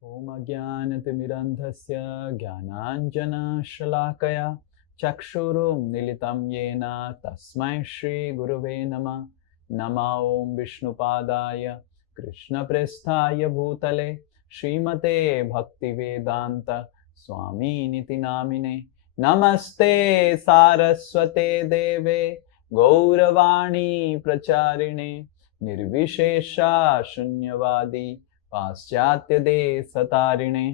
Om Ajnanatimirandhasya Jnananjana-shalakaya Chakshurum Militam Yena Tasmai Shri Guruve Nama Nama Om Vishnupadaya Krishna Presthaya Bhutale Srimate Bhakti Vedanta Swami Niti Namine Namaste Saraswate Deve Gauravani Pracharine Nirvishesha Shunyavadi पाश्चात्य देशतारिणे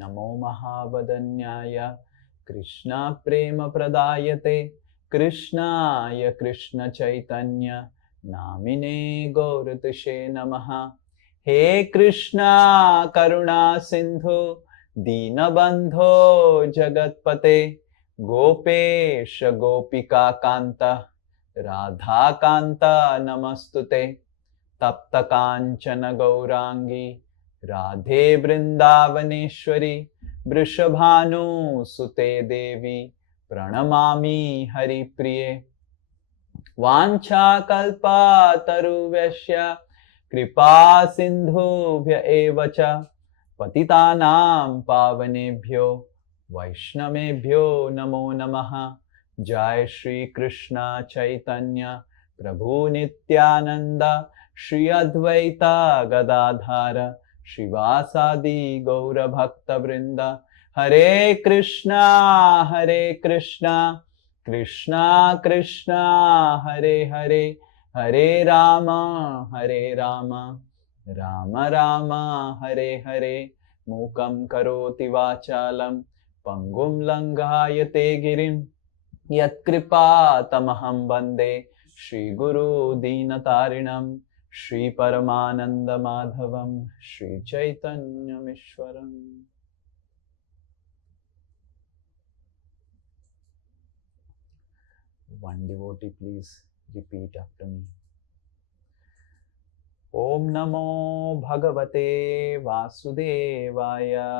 नमो महावदन्याय कृष्ण प्रेम प्रदायते कृष्णाय कृष्ण चैतन्य नामिने गौरतुषे नमः हे कृष्णा करुणा सिंधु दीनबंधो जगत्पते गोपेश गोपिका कांत राधा कांत नमस्तुते तप्त कांचन गौरांगी राधे वृंदावनेश्वरी वृषभानुसुते देवी प्रणमामि हरिप्रिये वाञ्छाकल्पतरुभ्यश्च कृपा सिन्धुभ्य एव च पतितानां पावनेभ्यो वैष्णवेभ्यो नमो नमः। जय श्री कृष्ण चैतन्य प्रभु नित्यानंद श्री अद्वैता गदाधर श्रीवासादि गौर भक्त वृंद हरे कृष्णा कृष्णा कृष्णा हरे हरे हरे राम राम राम हरे हरे मूकं करोति वाचालं पंगुं लंघायते गिरिं यत्कृपा तमहं वन्दे श्री गुरु दीनतारिणं श्री परमानंद माधवं Shri चैतन्यमीश्वरम्। One devotee, please repeat after me. Om Namo Bhagavate Vasudevaya.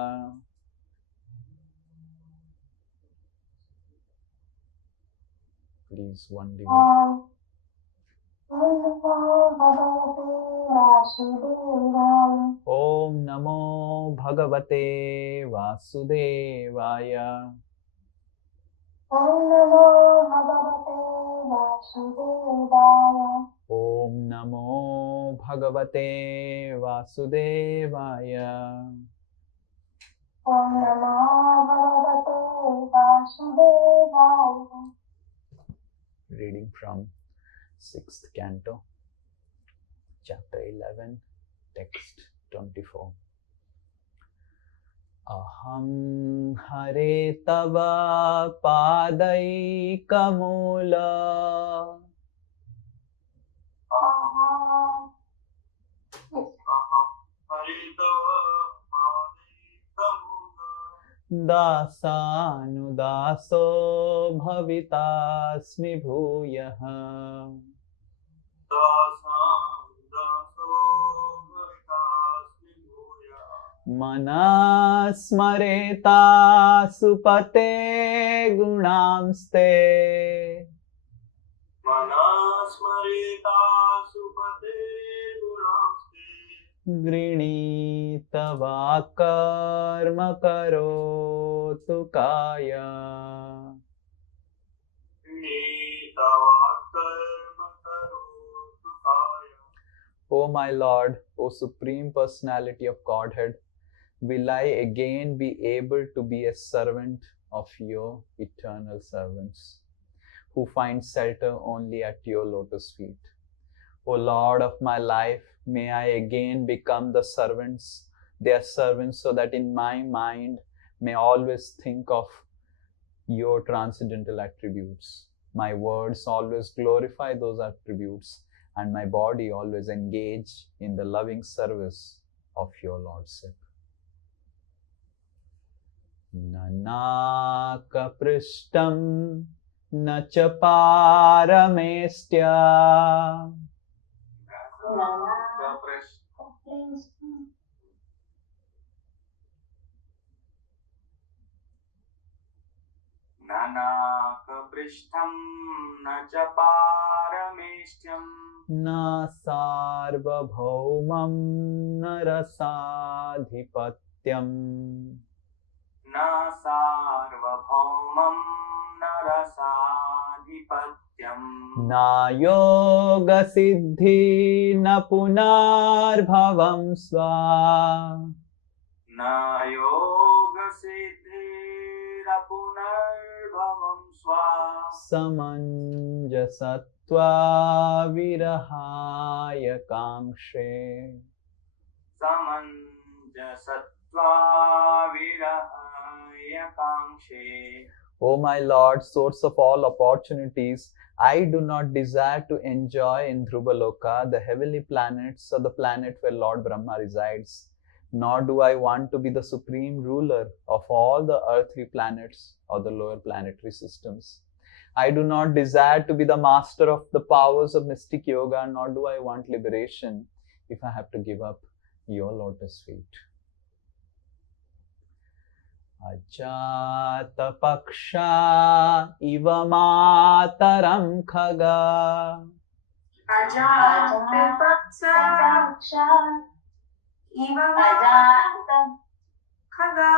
Please, one devotee. Om Namo Bhagavate Vasudevaya. Om Namo Bhagavate Vasudevaya. Om Namo Bhagavate Vasudevaya. Om Namo Bhagavate Vasudevaya. Reading from 6th Canto, Chapter 11, Text 24. Aham Hare Tava Padaikamula Dasanudaso Bhavitasmi Bhuyaha. Manasmareta supate gunamste Grinitava karma karotu kaya. O my Lord, O Supreme Personality of Godhead, will I again be able to be a servant of your eternal servants, who find shelter only at your lotus feet. O Lord of my life, may I again become their servants, so that in my mind may always think of your transcendental attributes. My words always glorify those attributes, and my body always engage in the loving service of your Lordship. Nanaka prishtam na cha paramestya ननाकपृष्ठं न च पारमेष्ठ्यम् न सार्वभौमं न रसाधिपत्यम् न सार्वभौमं न रसाधिपत्यम् न योगसिद्धि न पुनर्भवं स्वा न योगसिद्धिरपुनर्भवं स्वा समञ्जसत्वा विरहाय काङ्क्षे समञ्जसत्वा विरहाय काङ्क्षे. O my Lord, source of all opportunities, I do not desire to enjoy in Dhruvaloka, the heavenly planets, or the planet where Lord Brahma resides. Nor do I want to be the supreme ruler of all the earthly planets or the lower planetary systems. I do not desire to be the master of the powers of mystic yoga, nor do I want liberation if I have to give up your lotus feet. Ajatapaksha iva mataram khaga Ajatapaksa इव खगा.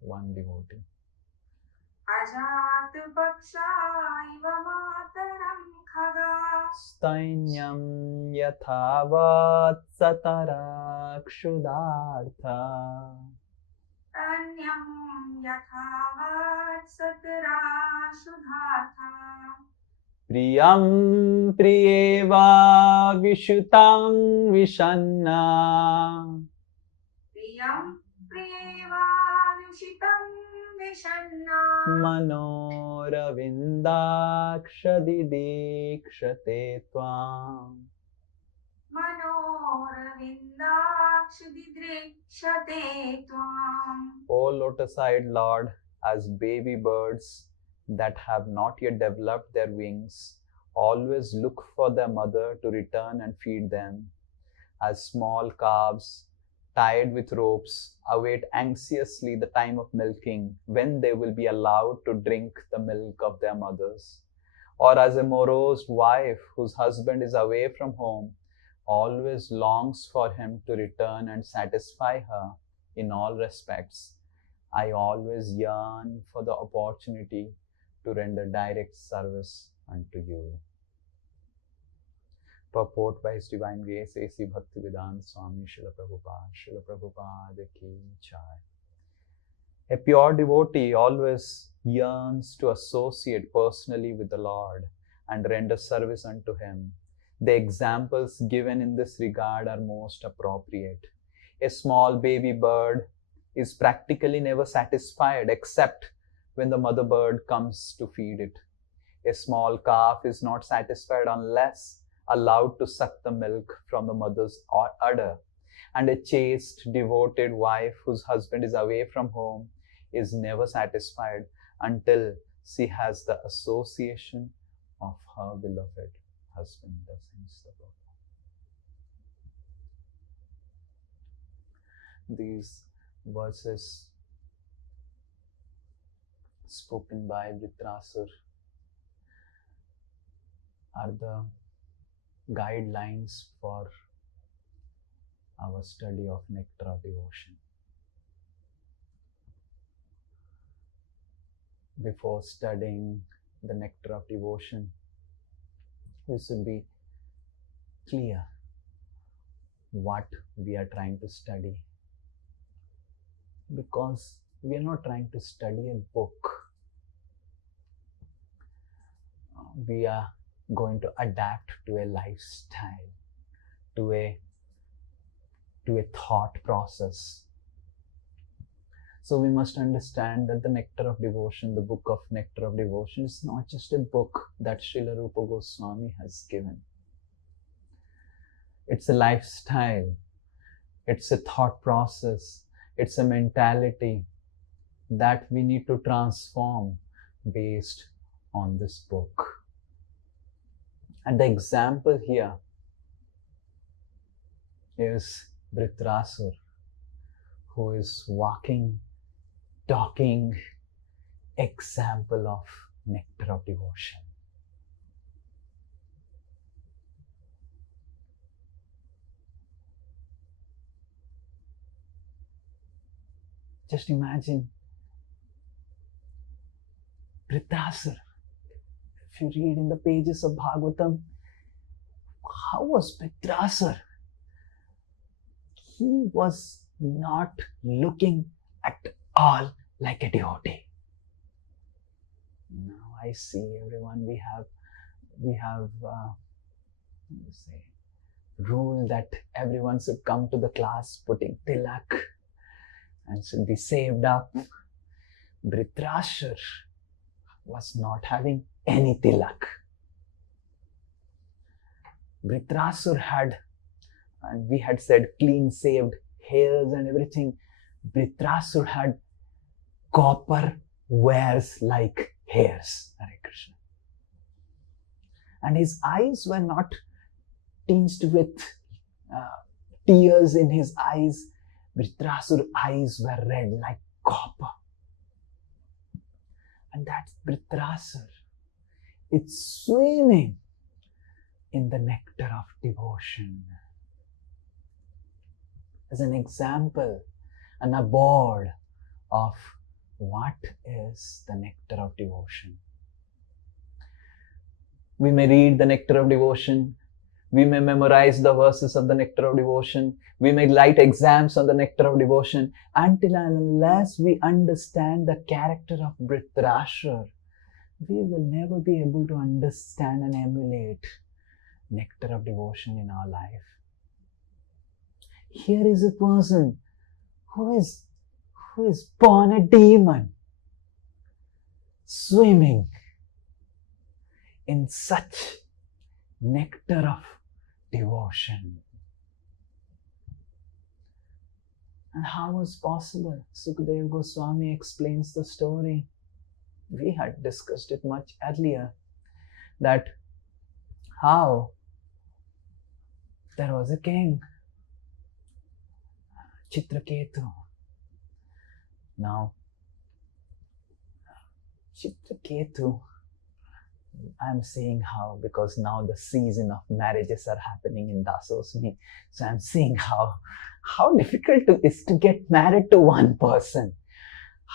One devotee. अजातपक्षा इव मातरं खगा. Stainyam yathavat satarakshudartha अन्यं यथावत् सतराशुधाथा. Priyam priyeva vishutam vishanna प्रियं प्रियेवा विषितं विषण्णा. manoravindakshadidikshate tvam. मनोरविन्दाक्षदिदृक्षते त्वाम्. O lotus-eyed Lord, as baby birds that have not yet developed their wings always look for their mother to return and feed them, as small calves tied with ropes await anxiously the time of milking when they will be allowed to drink the milk of their mothers, or as a morose wife whose husband is away from home always longs for him to return and satisfy her in all respects, I always yearn for the opportunity to render direct service unto you. Purport by His Divine Grace A.C. Bhaktivedanta Swami Srila Prabhupada Ki Jai. A pure devotee always yearns to associate personally with the Lord and render service unto Him. The examples given in this regard are most appropriate. A small baby bird is practically never satisfied except when the mother bird comes to feed it. A small calf is not satisfied unless allowed to suck the milk from the mother's udder. And a chaste, devoted wife whose husband is away from home is never satisfied until she has the association of her beloved husband. Thus ends the book. These verses spoken by Vritrasura are the guidelines for our study of Nectar of Devotion. Before studying the Nectar of Devotion, we should be clear what we are trying to study, because we are not trying to study a book. We are going to adapt to a lifestyle, to a thought process. So we must understand that the Nectar of Devotion, the book of Nectar of Devotion, is not just a book that Srila Rupa Goswami has given. It's a lifestyle, it's a thought process, it's a mentality that we need to transform based on this book. And the example here is Vritrasura, who is walking talking example of nectar of devotion. Just imagine Vritrasura. If you read in the pages of Bhagavatam, how was Vritrasura? He was not looking at all like a devotee. Now I see everyone, we have rule that everyone should come to the class putting tilak and should be saved up. Vritrasura was not having any tilak. Vritrasura had, and we had said, clean shaved hairs and everything. Vritrasura had copper wares like hairs. Hare Krishna. And his eyes were not tinged with tears in his eyes. Vritrasura's eyes were red like copper. And that's Vritrasura. It's swimming in the nectar of devotion. As an example, an abode of what is the nectar of devotion. We may read the nectar of devotion. We may memorize the verses of the nectar of devotion. We may write exams on the nectar of devotion. Until and unless we understand the character of Vritrasura, we will never be able to understand and emulate nectar of devotion in our life. Here is a person who is born a demon, swimming in such nectar of devotion. And how was possible? Sukadeva Goswami explains the story. We had discussed it much earlier, that how there was a king, Chitraketu. Now, Chitraketu, I'm saying how, because now the season of marriages are happening in Dasosmi. So I'm seeing how difficult it is to get married to one person.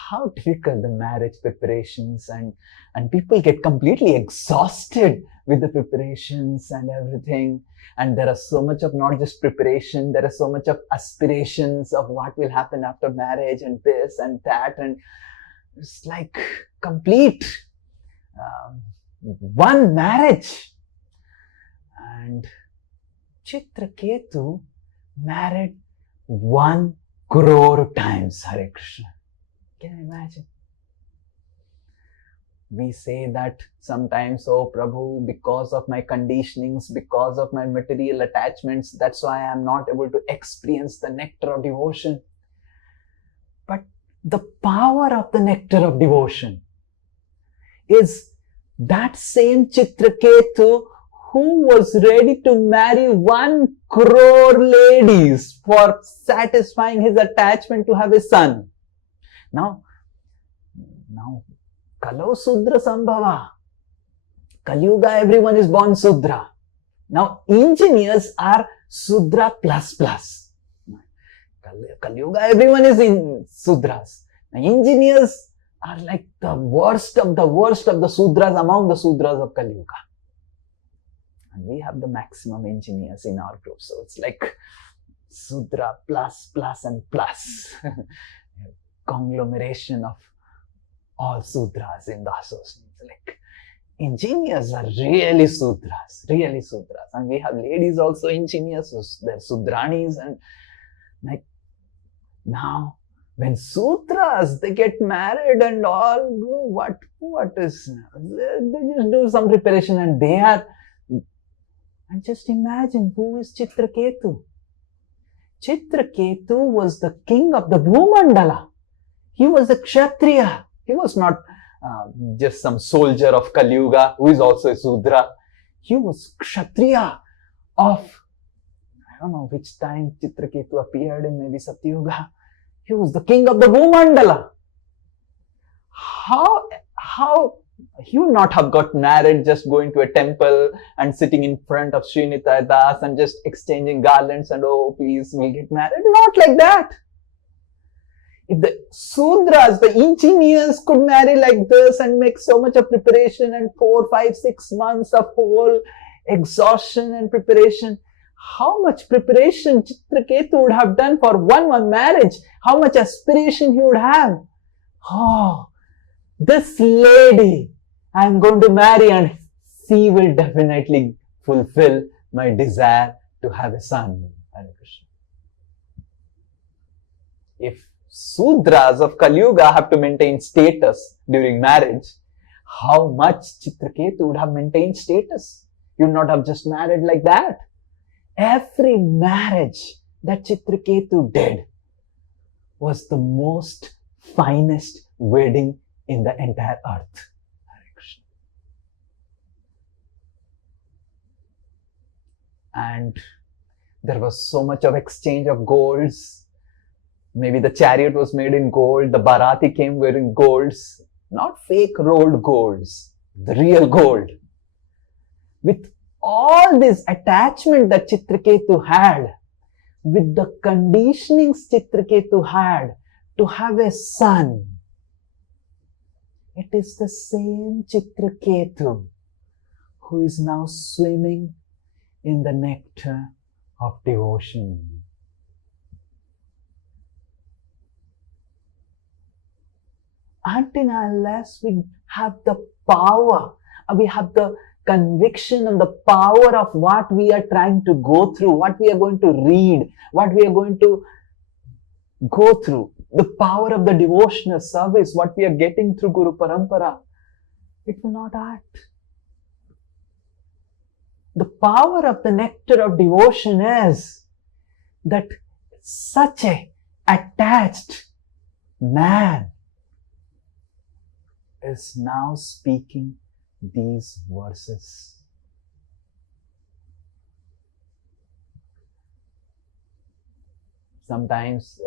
How difficult the marriage preparations, and people get completely exhausted with the preparations and everything. And there are so much of not just preparation, there are so much of aspirations of what will happen after marriage and this and that. And it's like complete one marriage. And Chitraketu married 1 crore times. Hare Krishna. Can you imagine? We say that sometimes, oh Prabhu, because of my conditionings, because of my material attachments, that's why I am not able to experience the nectar of devotion. But the power of the nectar of devotion is that same Chitraketu who was ready to marry 1 crore ladies for satisfying his attachment to have a son. Now, Kalo Sudra Sambhava. Kalyuga, everyone is born Sudra. Now, engineers are Sudra plus plus. Kalyuga, everyone is in Sudras. Now, engineers are like the worst of the Sudras among the Sudras of Kalyuga. And we have the maximum engineers in our group. So it's like Sudra plus plus and plus. Conglomeration of all Sudras in the association. Like engineers are really Sudras. And we have ladies also engineers, so they're Sudranis. And like now, when Sudras, they get married and all, what is, they just do some preparation and they are, and just imagine who is Chitraketu. Chitraketu was the king of the Bhumandala. He was a Kshatriya. He was not just some soldier of Kalyuga who is also a Sudra. He was Kshatriya of, I don't know which time Chitraketu appeared in maybe Satyuga. He was the king of the Bhumandala. how you not have got married just going to a temple and sitting in front of Sri Nitai Das and just exchanging garlands and oh please we'll get married. Not like that. If the Sudras, the engineers could marry like this and make so much of preparation and 4, 5, 6 months of whole exhaustion and preparation, how much preparation Chitraketu would have done for one marriage? How much aspiration he would have? Oh, this lady I am going to marry and she will definitely fulfill my desire to have a son. Hare Krishna. If Sudras of Kali Yuga have to maintain status during marriage, how much Chitraketu would have maintained status? You would not have just married like that. Every marriage that Chitraketu did was the most finest wedding in the entire earth. Hare Krishna. And there was so much of exchange of golds. Maybe the chariot was made in gold, the Bharati came wearing golds, not fake rolled golds, the real gold. With all this attachment that Chitraketu had, with the conditionings Chitraketu had to have a son, it is the same Chitraketu who is now swimming in the nectar of devotion. Until unless we have the power, we have the conviction and the power of what we are trying to go through, what we are going to read, what we are going to go through, the power of the devotional service, what we are getting through Guru Parampara, it will not act. The power of the nectar of devotion is that such a attached man is now speaking these verses. Sometimes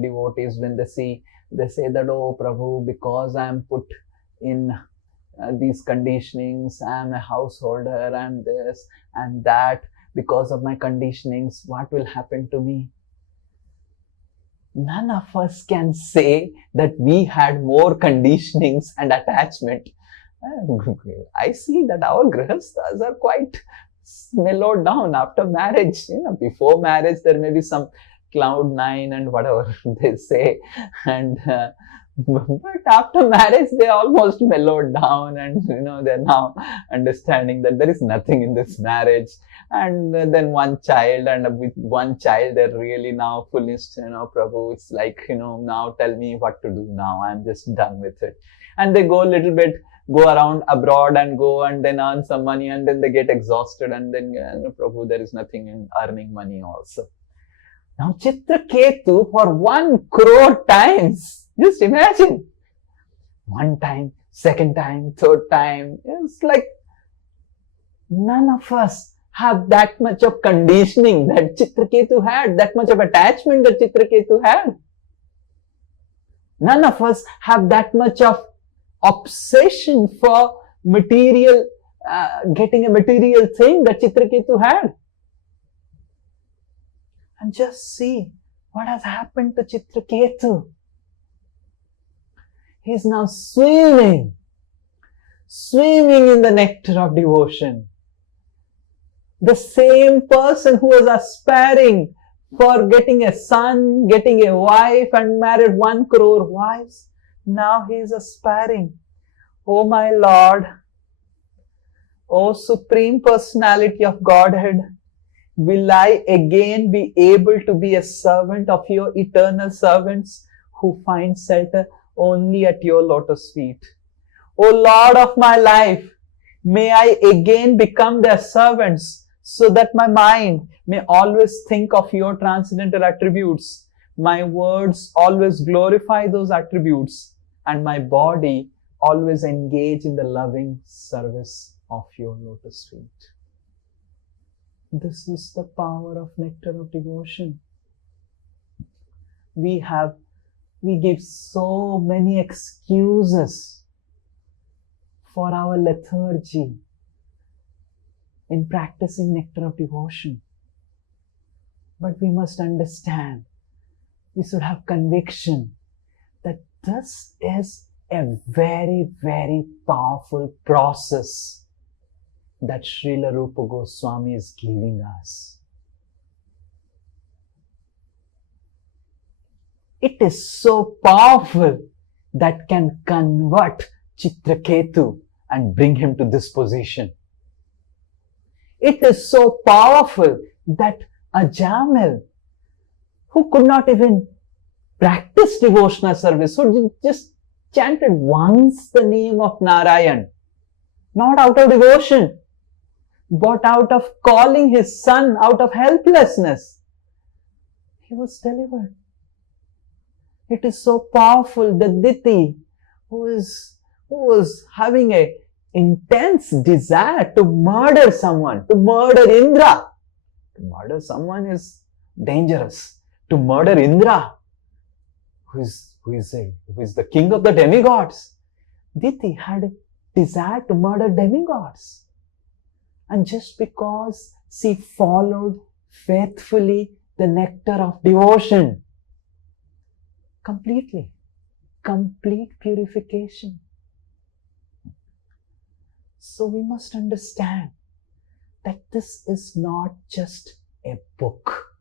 devotees, when they say that, oh Prabhu, because I am put in these conditionings, I am a householder, I am this and that, because of my conditionings, what will happen to me? None of us can say that we had more conditionings and attachment. I see that our grihasthas are quite mellowed down after marriage. Before marriage there may be some cloud nine and whatever they say, and but after marriage they almost mellowed down, and they're now understanding that there is nothing in this marriage. And then one child, and with one child they're really now fullest, Prabhu, it's like, now tell me what to do now, I'm just done with it. And they go a little bit, go around abroad and go and then earn some money, and then they get exhausted, and then Prabhu, there is nothing in earning money also. Now Chitraketu for 1 crore times, just imagine, 1 time, 2nd time, 3rd time, it's like none of us have that much of conditioning that Chitraketu had, that much of attachment that Chitraketu had. None of us have that much of obsession for material, getting a material thing that Chitraketu had. And just see what has happened to Chitraketu. He is now swimming in the nectar of devotion. The same person who was aspiring for getting a son, getting a wife, and married 1 crore wives, now he is aspiring, oh my Lord, oh Supreme Personality of Godhead, will I again be able to be a servant of your eternal servants who find shelter only at your lotus feet? O Lord of my life, may I again become their servants so that my mind may always think of your transcendental attributes, my words always glorify those attributes, and my body always engage in the loving service of your lotus feet. This is the power of nectar of devotion. We have We give so many excuses for our lethargy in practicing nectar of devotion. But we must understand, we should have conviction that this is a very, very powerful process that Srila Rupa Goswami is giving us. It is so powerful that can convert Chitraketu and bring him to this position. It is so powerful that Ajamil, who could not even practice devotional service, who just chanted once the name of Narayan, not out of devotion, but out of calling his son out of helplessness, he was delivered. It is so powerful that Diti, who was having an intense desire to murder someone, to murder Indra. To murder someone is dangerous. To murder Indra, who is the king of the demigods. Diti had a desire to murder demigods. And just because she followed faithfully the nectar of devotion, complete purification. So we must understand that this is not just a book.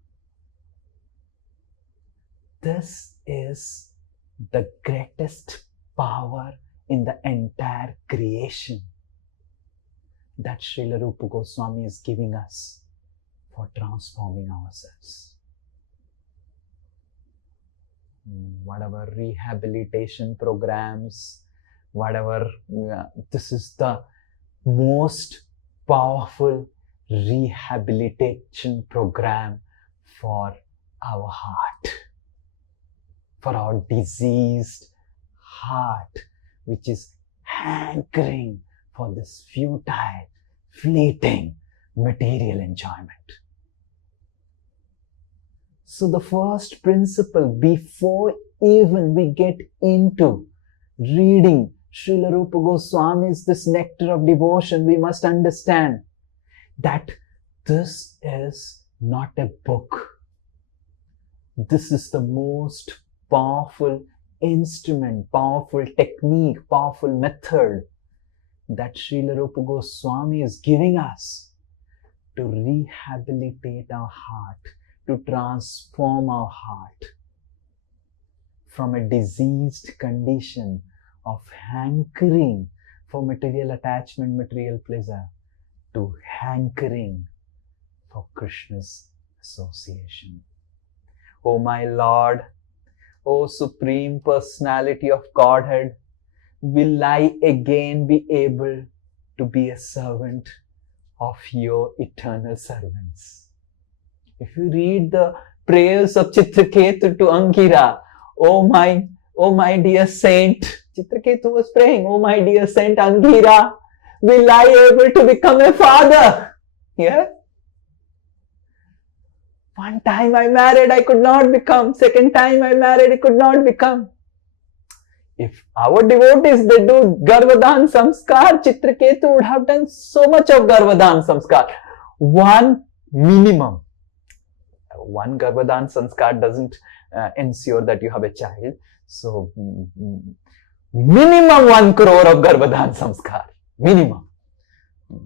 This is the greatest power in the entire creation that Srila Rupa Goswami is giving us for transforming ourselves. Whatever rehabilitation programs, this is the most powerful rehabilitation program for our heart, for our diseased heart, which is hankering for this futile, fleeting material enjoyment. So the first principle, before even we get into reading Srila Rupa Goswami's this nectar of devotion, we must understand that this is not a book. This is the most powerful instrument, powerful technique, powerful method that Srila Rupa Goswami is giving us to rehabilitate our heart, to transform our heart from a diseased condition of hankering for material attachment, material pleasure, to hankering for Krishna's association. O my Lord, O Supreme Personality of Godhead, will I again be able to be a servant of your eternal servants? If you read the prayers of Chitraketu to Angira, oh my dear saint, Chitraketu was praying, oh my dear saint Angira, will I able to become a father? Yeah? One time I married, I could not become. Second time I married, I could not become. If our devotees, they do Garvadhan Samskar, Chitraketu would have done so much of Garvadhan Samskar. One minimum. One Garvadhan Samskar doesn't ensure that you have a child. So, minimum 1 crore of Garvadhan Samskar. Minimum.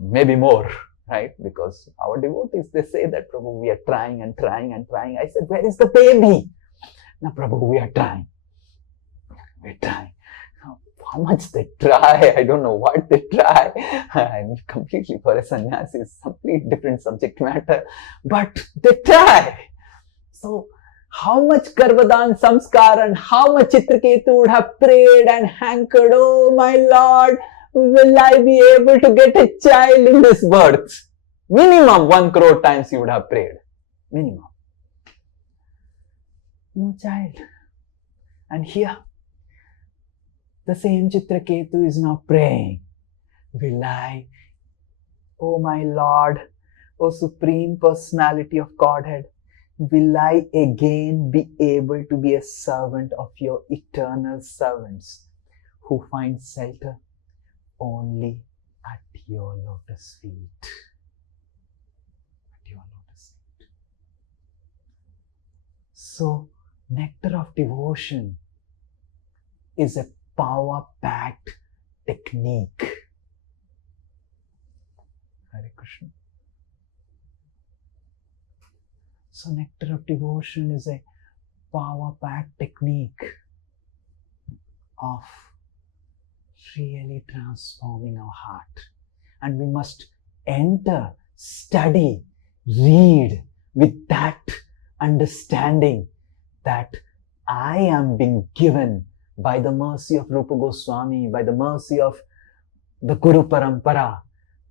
Maybe more, right? Because our devotees, they say that, Prabhu, we are trying and trying and trying. I said, where is the baby? Now, Prabhu, we are trying. We're trying. How much they try, I don't know what they try. I'm completely for a sannyasi, it's a completely different subject matter. But they try. So, how much Garvadhan Samskar and how much Chitraketu would have prayed and hankered, oh my Lord, will I be able to get a child in this birth? Minimum 1 crore times you would have prayed. Minimum. No child. And here, the same Chitraketu is now praying, will I, oh my Lord, O Supreme Personality of Godhead, will I again be able to be a servant of your eternal servants who find shelter only at your lotus feet. At your lotus feet. So, nectar of devotion is a power-packed technique. Hare Krishna. So, nectar of devotion is a power-packed technique of really transforming our heart. And we must enter, study, read with that understanding that I am being given by the mercy of Rupa Goswami, by the mercy of the Guru Parampara,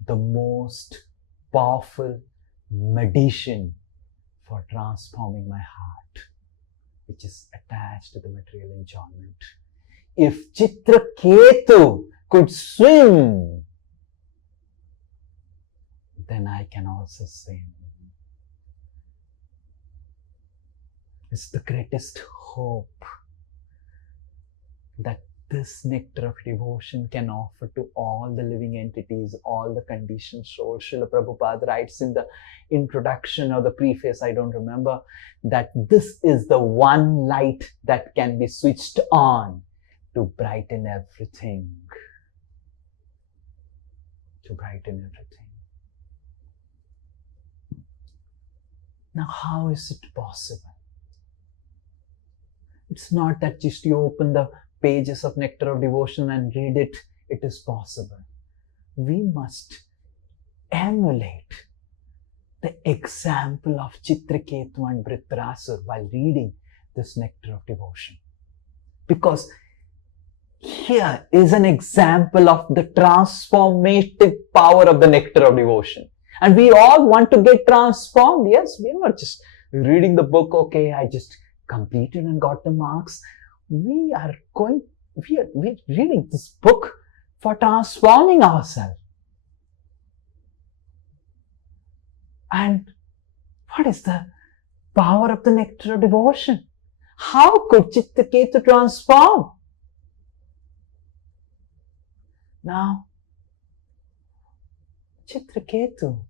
the most powerful medicine for transforming my heart, which is attached to the material enjoyment. If Chitraketu could swim, then I can also swim. It's the greatest hope that this nectar of devotion can offer to all the living entities, all the conditioned souls. Srila Prabhupada writes in the introduction or the preface, I don't remember, that this is the one light that can be switched on to brighten everything. To brighten everything. Now, how is it possible? It's not that just you open the pages of Nectar of Devotion and read it. It is possible. We must emulate the example of Chitraketu and Vritrasura while reading this Nectar of Devotion. Because here is an example of the transformative power of the Nectar of Devotion. And we all want to get transformed. Yes, we're not just reading the book, okay, I just completed and got the marks. We're reading this book for transforming ourselves. And what is the power of the Nectar of Devotion? How could Chitraketu transform? Now, Chitraketu,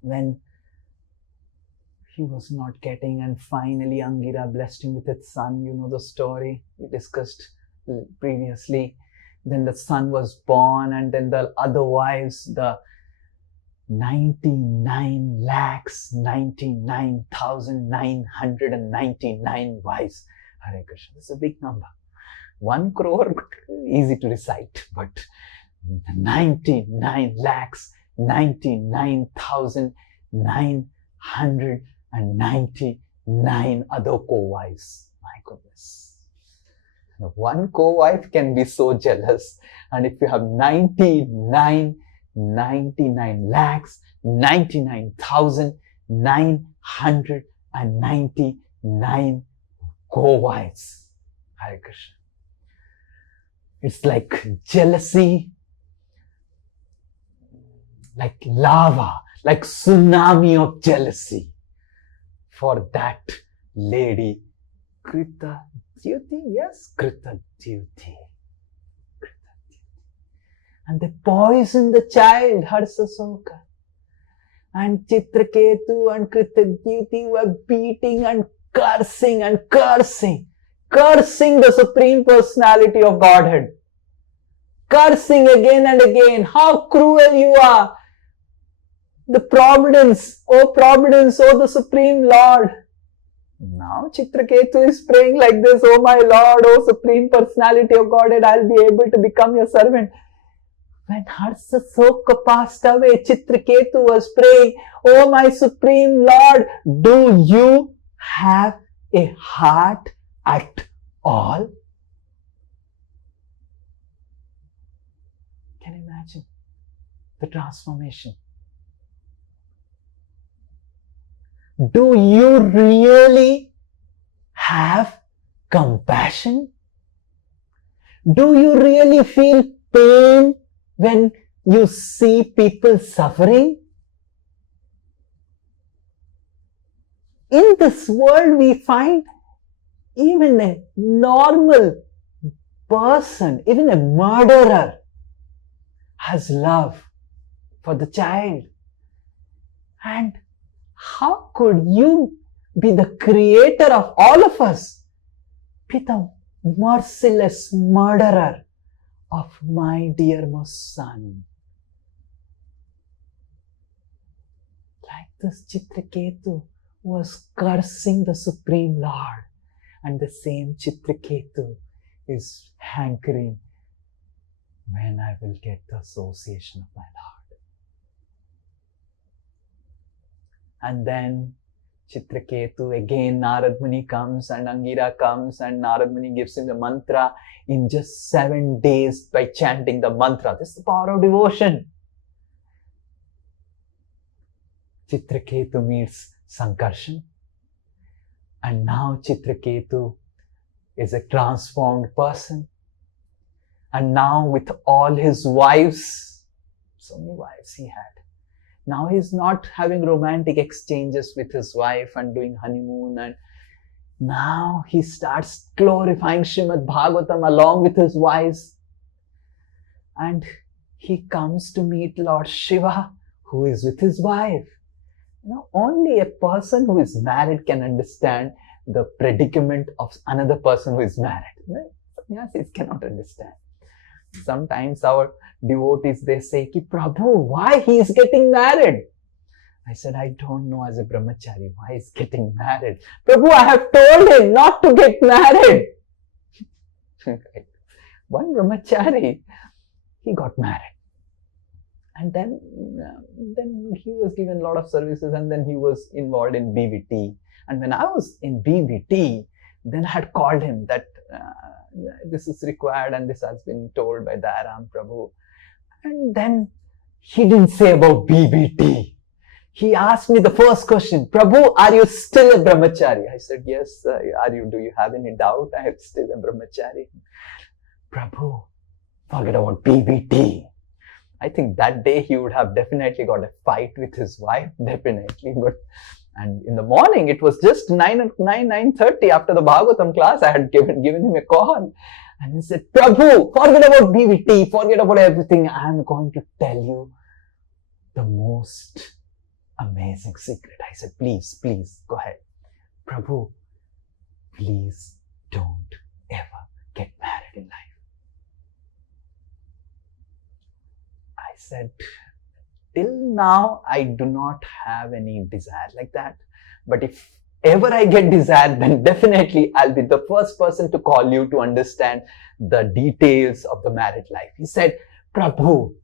when he was not getting, and finally Angira blessed him with its son. You know the story we discussed previously. Then the son was born, and then the other wives, the 99,999 wives. Hare Krishna. That's a big number. 1 crore, easy to recite, but 99,999 other co-wives. My goodness. 1 co-wife can be so jealous. And if you have 99,999 co-wives. Hare Krishna. It's like jealousy, like lava, like tsunami of jealousy for that lady. Krita Dyuti, yes, Krita Dyuti. And they poisoned the child, Harsasoka. And Chitraketu and Krita Dyuti were beating and cursing the Supreme Personality of Godhead. Cursing again and again. How cruel you are. The Providence, oh the Supreme Lord. Now Chitraketu is praying like this, oh my Lord, oh Supreme Personality of Godhead, I'll be able to become your servant. When Harsasoka passed away, Chitraketu was praying, oh my Supreme Lord, do you have a heart at all? Can you imagine the transformation? Do you really have compassion? Do you really feel pain when you see people suffering? in this world we find even a normal person, even a murderer has love for the child. And how could you be the creator of all of us, be the merciless murderer of my dearmost son? Like this, Chitraketu was cursing the Supreme Lord, and the same Chitraketu is hankering when I will get the association of my Lord. And then Chitraketu, again Narad Muni comes and Angira comes and Narad Muni gives him the mantra in just 7 days by chanting the mantra. This is the power of devotion. Chitraketu meets Sankarshan, and now Chitraketu is a transformed person. And now with all his wives, so many wives he had, now he's not having romantic exchanges with his wife and doing honeymoon, and now he starts glorifying Srimad Bhagavatam along with his wives. And he comes to meet Lord Shiva, who is with his wife. Only a person who is married can understand the predicament of another person who is married. Right? Sannyasis cannot understand. Sometimes our devotees, they say, Ki Prabhu, why he is getting married? I said, I don't know as a brahmachari why he is getting married. Prabhu, I have told him not to get married. One brahmachari, he got married. And then he was given a lot of services, and then he was involved in BVT. And when I was in BVT, then I had called him that this is required and this has been told by Dayaram Prabhu. And then he didn't say about BVT. He asked me the first question, Prabhu, are you still a brahmachari? I said, yes, do you have any doubt? I am still a brahmachari. Prabhu, forget about BVT. I think that day he would have definitely got a fight with his wife, definitely. And in the morning, it was just 9:30 after the Bhagavatam class, I had given him a call. And he said, Prabhu, forget about BVT, forget about everything. I am going to tell you the most amazing secret. I said, please, go ahead. Prabhu, please don't ever get married in life. I said, till now, I do not have any desire like that. But if ever I get desire, then definitely I'll be the first person to call you to understand the details of the married life. He said, Prabhu,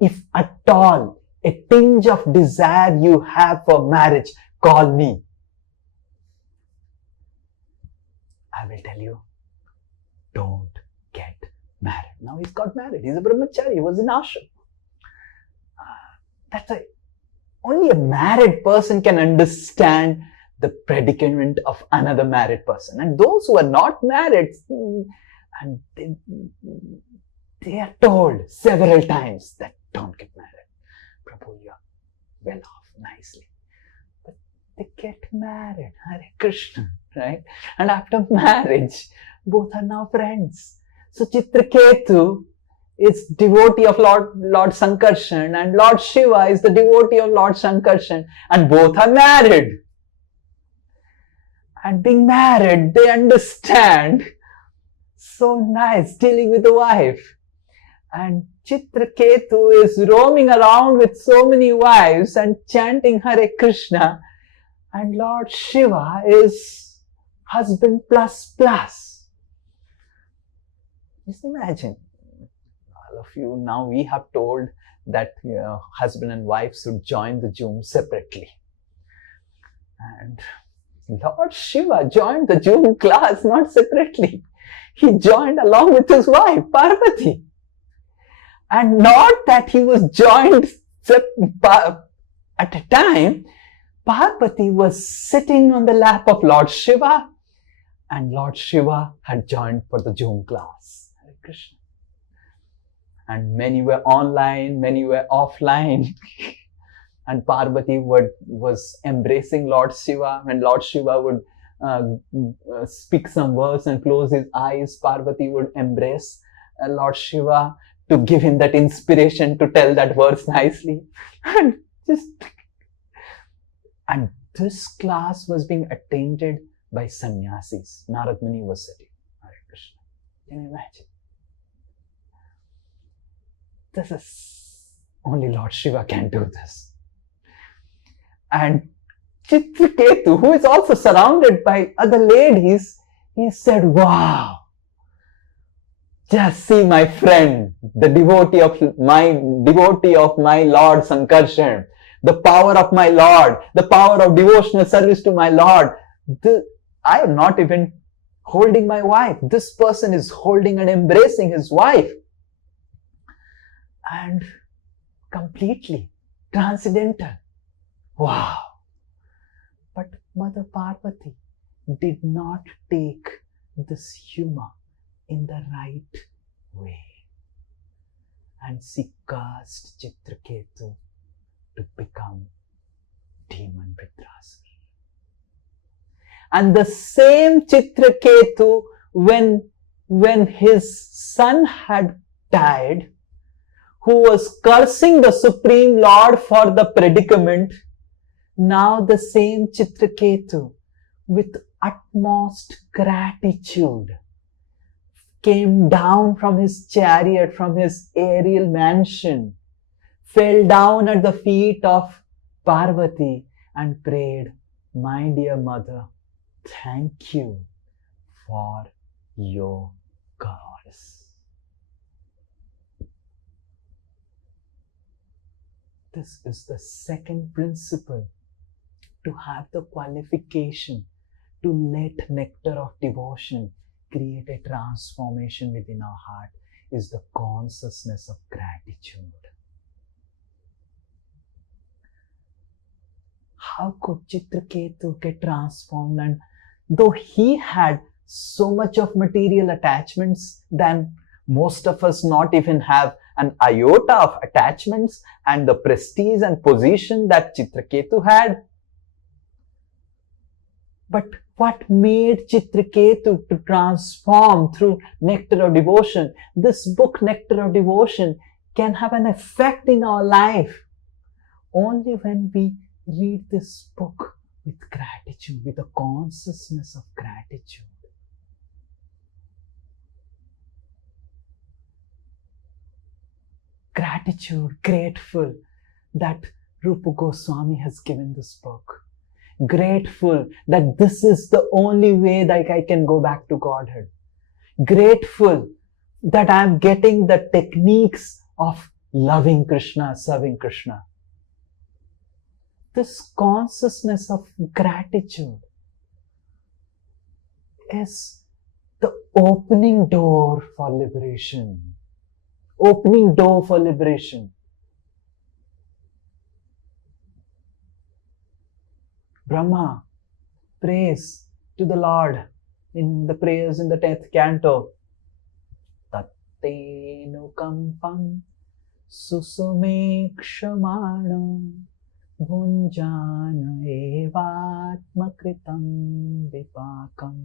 if at all a tinge of desire you have for marriage, call me. I will tell you, don't get married. Now he's got married. He's a brahmachari. He was in ashram. That's why only a married person can understand the predicament of another married person. And those who are not married, and they are told several times that don't get married. Prabhu, you are well off nicely. But they get married. Hare Krishna, right? And after marriage, both are now friends. So Chitraketu is devotee of Lord Sankarshan, and Lord Shiva is the devotee of Lord Sankarshan, and both are married. And being married, they understand. So nice dealing with the wife. And Chitraketu is roaming around with so many wives and chanting Hare Krishna, and Lord Shiva is husband plus. Just imagine. Of you, now we have told that husband and wife should join the Zoom separately. And Lord Shiva joined the Zoom class not separately. He joined along with his wife, Parvati. And not that he was joined at a time. Parvati was sitting on the lap of Lord Shiva, and Lord Shiva had joined for the Zoom class. Hare Krishna. And many were online, many were offline. and Parvati was embracing Lord Shiva. When Lord Shiva would speak some words and close his eyes, Parvati would embrace Lord Shiva to give him that inspiration to tell that verse nicely. And this class was being attended by sannyasis. Narad Muni was sitting. Hare Krishna. Can you imagine? This is only Lord Shiva can do this. And Chitraketu, who is also surrounded by other ladies, he said, wow, just see my friend, the devotee of my Lord Sankarshan, the power of my Lord, the power of devotional service to my Lord. I am not even holding my wife. This person is holding and embracing his wife. And completely transcendental. Wow. But Mother Parvati did not take this humor in the right way. And she cursed Chitraketu to become demon Vritrasura. And the same Chitraketu, when his son had died, who was cursing the Supreme Lord for the predicament, now the same Chitraketu, with utmost gratitude, came down from his chariot, from his aerial mansion, fell down at the feet of Parvati and prayed, my dear mother, thank you for your goddess. This is the second principle, to have the qualification to let nectar of devotion create a transformation within our heart, is the consciousness of gratitude. How could Chitraketu get transformed? And though he had so much of material attachments than most of us not even have an iota of attachments and the prestige and position that Chitraketu had. But what made Chitraketu to transform through nectar of devotion? This book, Nectar of Devotion, can have an effect in our life only when we read this book with gratitude, with a consciousness of gratitude. Gratitude, grateful that Rupa Goswami has given this book. Grateful that this is the only way that I can go back to Godhead. Grateful that I am getting the techniques of loving Krishna, serving Krishna. This consciousness of gratitude is the opening door for liberation. Opening door for liberation. Brahma prays to the Lord in the prayers in the 10th canto. Tattenu kampam susume kshamano bhunjana evatmakritam vipakam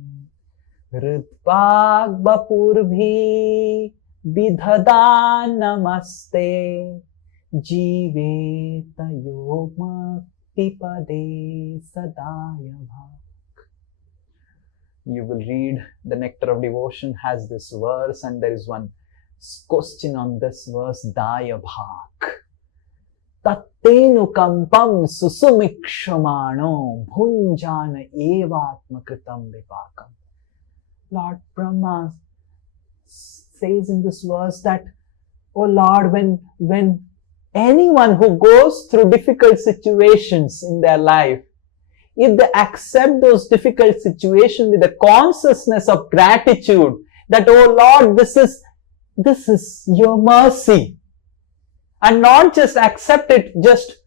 hridbhag bapurbhi vidhadan namaste jiveta yogma tipade sadaya bhak. You will read the Nectar of Devotion has this verse, and there is one question on this verse, Daya bhak. Tattenu kampam susumikshamano bhunjana evatmakritam vipakam. Lord Brahma says in this verse that, oh Lord, when anyone who goes through difficult situations in their life, if they accept those difficult situations with a consciousness of gratitude, that, oh Lord, this is your mercy, and not just accept it just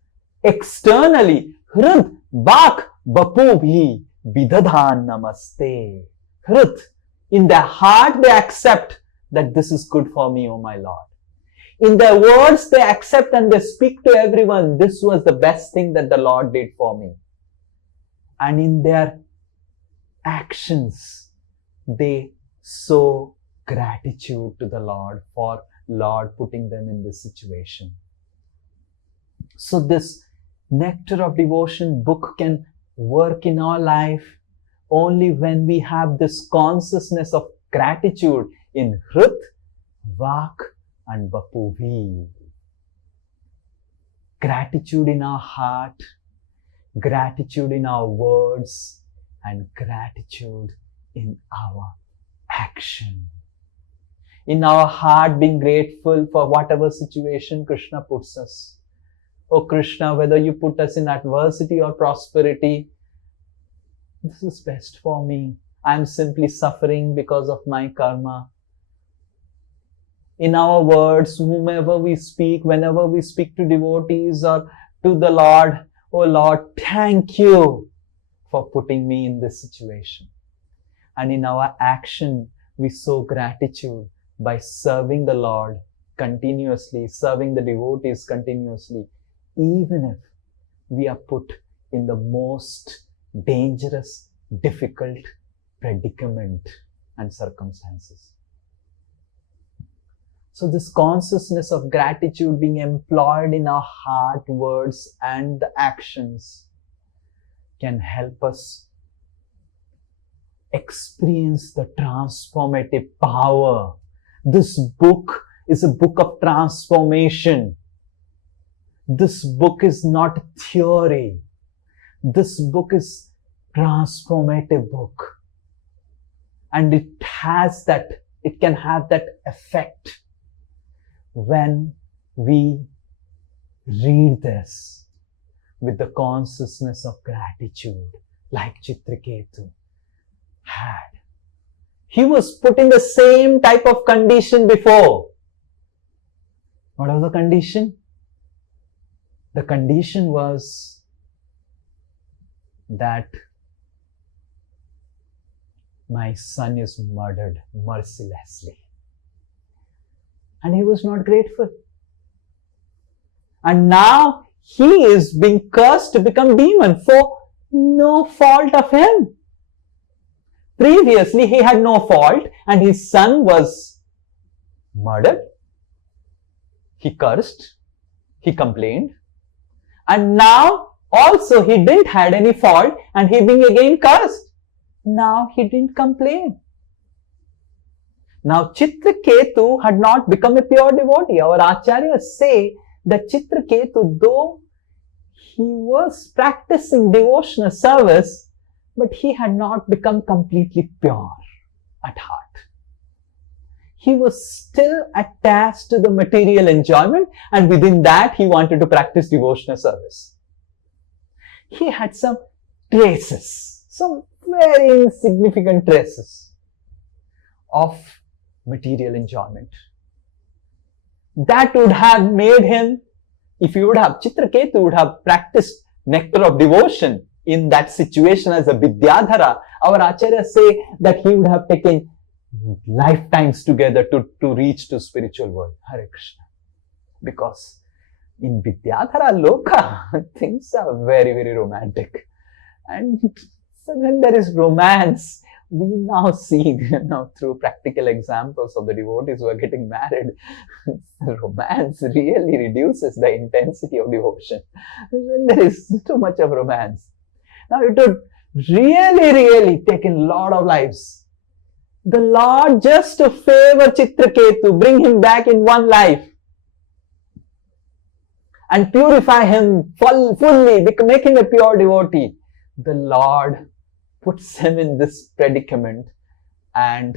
externally, hrid bak bapubhi vidadhan namaste. Hrid, in their heart they accept that this is good for me, oh my Lord. In their words, they accept and they speak to everyone. This was the best thing that the Lord did for me. And in their actions, they show gratitude to the Lord for Lord putting them in this situation. So this Nectar of Devotion book can work in our life only when we have this consciousness of gratitude in Hrit, Vak and Bapuvi. Gratitude in our heart, gratitude in our words, and gratitude in our action. In our heart, being grateful for whatever situation Krishna puts us. Oh Krishna, whether you put us in adversity or prosperity, this is best for me. I am simply suffering because of my karma. In our words, whomever we speak, whenever we speak to devotees or to the Lord, oh Lord, thank you for putting me in this situation. And in our action, we show gratitude by serving the Lord continuously, serving the devotees continuously, even if we are put in the most dangerous, difficult predicament and circumstances. So this consciousness of gratitude being employed in our heart, words and the actions can help us experience the transformative power. This book is a book of transformation. This book is not theory. This book is transformative book. And it can have that effect when we read this with the consciousness of gratitude, like Chitraketu had. He was put in the same type of condition before. What was the condition? The condition was that my son is murdered mercilessly. And he was not grateful. And now he is being cursed to become demon for no fault of him. Previously, he had no fault and his son was murdered. He cursed. He complained. And now also he didn't had any fault and he being again cursed. Now he didn't complain. Now Chitraketu had not become a pure devotee. Our acharyas say that Chitraketu, though he was practicing devotional service, but he had not become completely pure at heart. He was still attached to the material enjoyment, and within that he wanted to practice devotional service. He had some traces, some very insignificant traces of material enjoyment. That would have made him, if you would have, Chitraketu would have practiced nectar of devotion in that situation as a Vidyadhara. Our acharyas say that he would have taken lifetimes together to reach to spiritual world. Hare Krishna. Because in Vidyadhara Loka, things are very, very romantic. And so when there is romance, we now see through practical examples of the devotees who are getting married, romance really reduces the intensity of devotion. When there is too much of romance. Now it would really take a lot of lives. The Lord, just to favor Chitraketu, bring him back in one life and purify him fully, make him a pure devotee. The Lord puts him in this predicament, and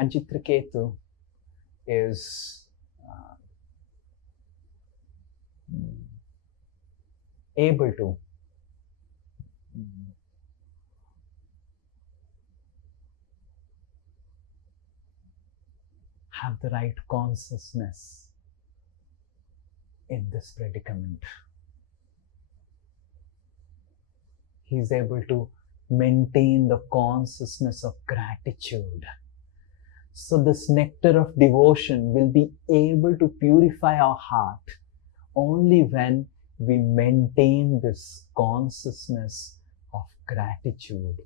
Chitraketu is able to have the right consciousness in this predicament. He is able to maintain the consciousness of gratitude. So this nectar of devotion will be able to purify our heart only when we maintain this consciousness of gratitude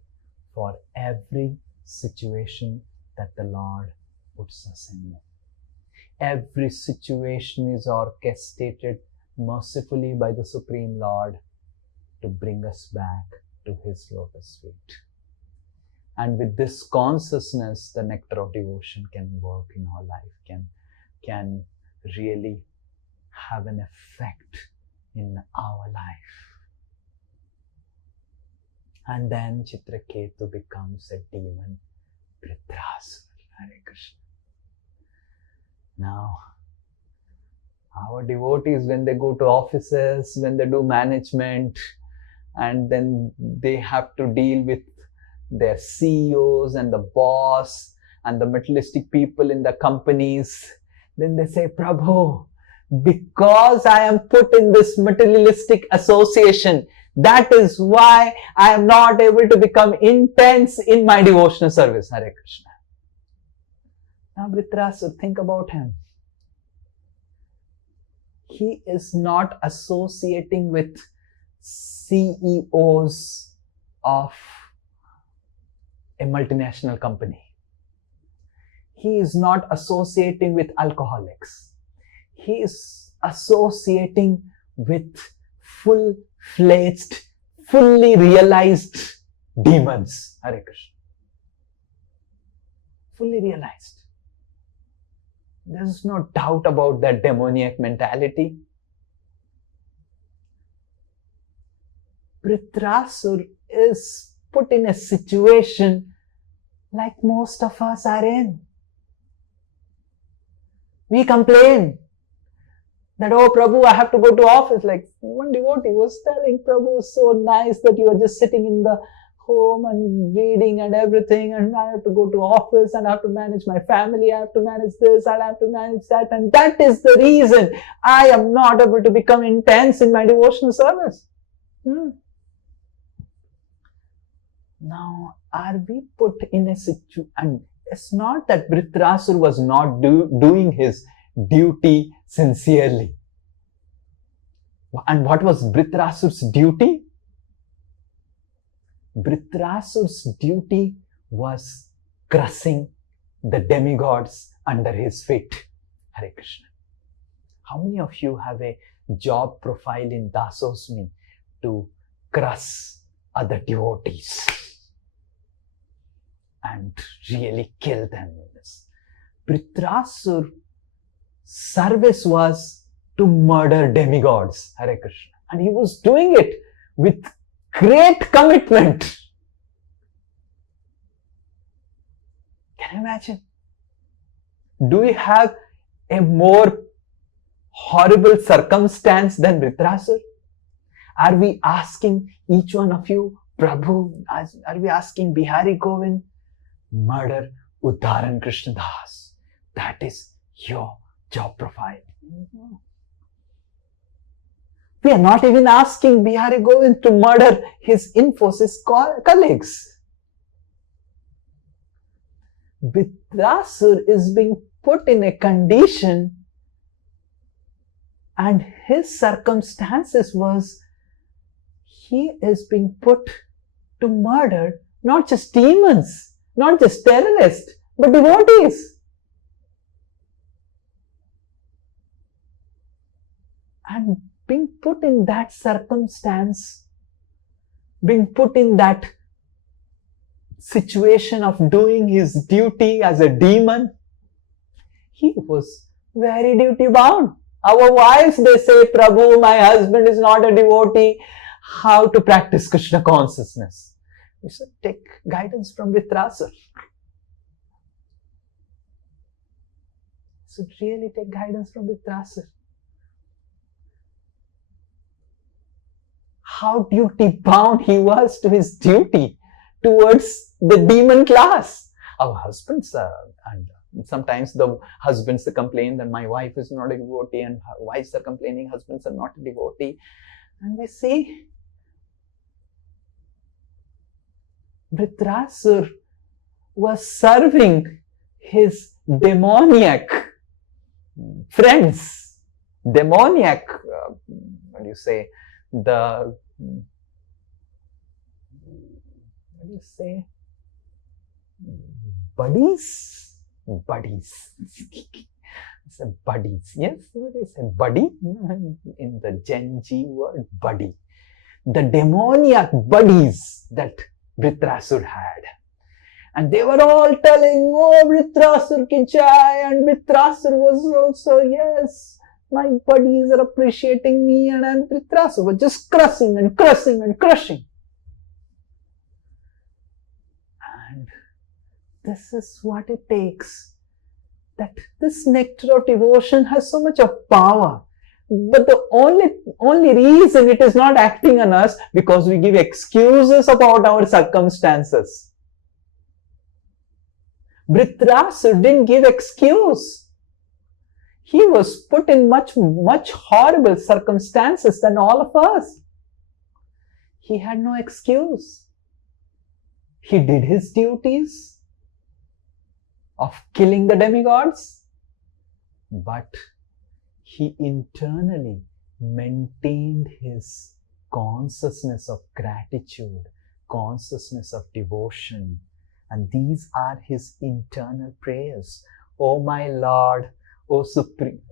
for every situation that the Lord puts us in. Every situation is orchestrated mercifully by the Supreme Lord to bring us back to His lotus feet. And with this consciousness, the nectar of devotion can work in our life, can really have an effect in our life. And then Chitraketu becomes a demon, Vritrasura. Hare Krishna. Now, our devotees, when they go to offices, when they do management, and then they have to deal with their CEOs and the boss and the materialistic people in the companies, then they say, Prabhu, because I am put in this materialistic association, that is why I am not able to become intense in my devotional service. Hare Krishna. Now, Vritrasura, think about him. He is not associating with CEOs of a multinational company. He is not associating with alcoholics. He is associating with full-fledged, fully realized demons. Hare Krishna. Fully realized. There is no doubt about that demoniac mentality. Vritrasura is put in a situation like most of us are in. We complain that, oh Prabhu, I have to go to office. Like one devotee was telling, Prabhu, it's so nice that you are just sitting in the home and reading and everything, and I have to go to office and I have to manage my family, I have to manage this, I have to manage that, and that is the reason I am not able to become intense in my devotional service. Now, are we put in a situation, and it's not that Vritrasura was not doing his duty sincerely. And what was Vritrasura's duty? Vritrasura's duty was crushing the demigods under his feet. Hare Krishna. How many of you have a job profile in Dasosmi to crush other devotees and really kill them in this? Vritrasura's service was to murder demigods. Hare Krishna. And he was doing it with great commitment. Can you imagine? Do we have a more horrible circumstance than Vritrasura? Are we asking each one of you, Prabhu, are we asking Bihari Govind, murder Uddharan Krishna Das? That is your job profile. We are not even asking Bihari Govind to murder his Infosys colleagues. Vritrasura is being put in a condition, and his circumstances was he is being put to murder not just demons, not just terrorists, but devotees. And being put in that circumstance, being put in that situation of doing his duty as a demon, he was very duty bound. Our wives, they say, Prabhu, my husband is not a devotee. How to practice Krishna consciousness? We should take guidance from Vritrasura. Should really take guidance from Vritrasura. How duty bound he was to his duty towards the demon class. Our husbands and sometimes the husbands complain that my wife is not a devotee, and wives are complaining husbands are not a devotee. And we see Vritrasura was serving his demoniac friends, demoniac, what do you say, the, what do you say, buddies? Buddies. It's a buddies. Yes, what is a buddy? In the Gen G word, buddy. The demoniac buddies that Vritrasura had. And they were all telling, oh, Vritrasura ki jai, and Vritrasura was also, yes, my buddies are appreciating me, and Vritrasura was just crushing and crushing and crushing. And this is what it takes. That this nectar of devotion has so much of power. But the only reason it is not acting on us because we give excuses about our circumstances. Vritrasura didn't give excuse. He was put in much horrible circumstances than all of us. He had no excuse. He did his duties of killing the demigods, but he internally maintained his consciousness of gratitude, consciousness of devotion. And these are his internal prayers. Oh my Lord, oh Supreme.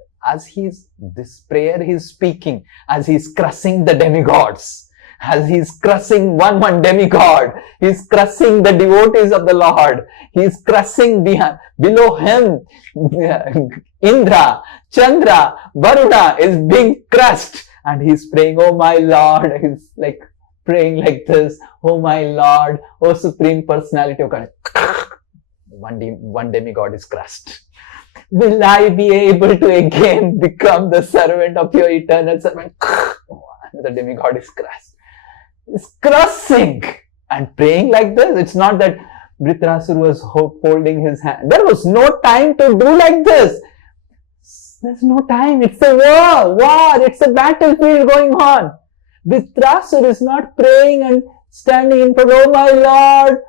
This prayer he's speaking as he's crushing the demigods, as he's crushing one demigod, he's crushing the devotees of the Lord, he's crushing below him, Indra, Chandra, Varuna is being crushed, and he's praying, oh my Lord, he's like praying like this, oh my Lord, oh Supreme Personality of God. One demigod is crushed. Will I be able to again become the servant of your eternal servant? The demigod is crushed. It's crushing and praying like this. It's not that Vritrasura was holding his hand. There was no time to do like this. There's no time. It's a war. It's a battlefield going on. Vritrasura is not praying and standing in front, oh my Lord,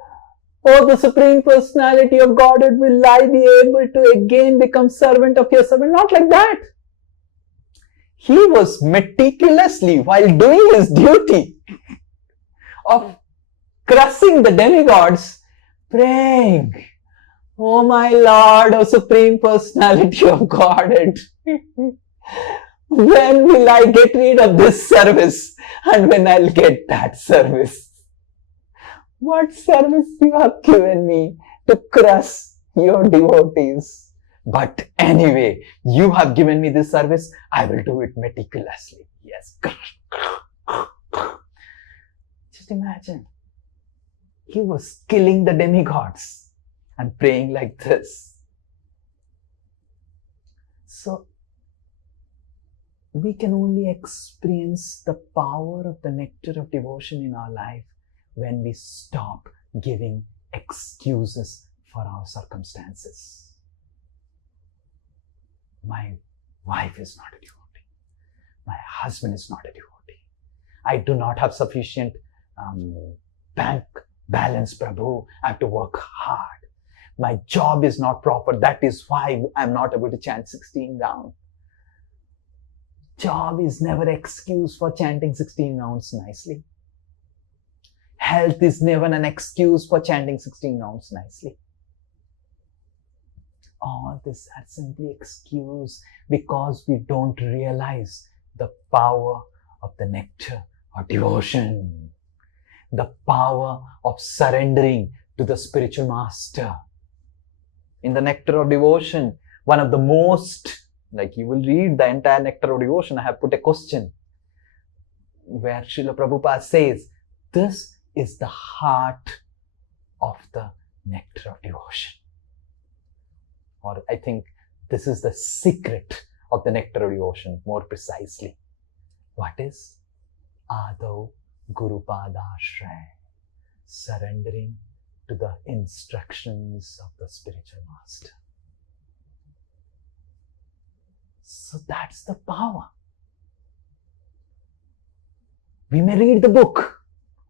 oh the Supreme Personality of Godhead, will I be able to again become servant of your servant? Not like that. He was meticulously, while doing his duty of crushing the demigods, praying, oh my Lord, oh Supreme Personality of Godhead, when will I get rid of this service and when I'll get that service? What service you have given me to crush your devotees? But anyway, you have given me this service, I will do it meticulously. Yes. Just imagine. He was killing the demigods and praying like this. So, we can only experience the power of the nectar of devotion in our life when we stop giving excuses for our circumstances. My wife is not a devotee. My husband is not a devotee. I do not have sufficient bank balance, Prabhu. I have to work hard. My job is not proper. That is why I'm not able to chant 16 rounds. Job is never an excuse for chanting 16 rounds nicely. Health is never an excuse for chanting 16 rounds nicely. All this are simply excuse because we don't realize the power of the nectar of devotion, the power of surrendering to the spiritual master. In the nectar of devotion, one of the most, like you will read the entire nectar of devotion, I have put a question where Srila Prabhupada says, this is the heart of the nectar of devotion. Or I think this is the secret of the nectar of devotion, more precisely. What is? Adau Gurupadashray, surrendering to the instructions of the spiritual master. So that's the power. We may read the book.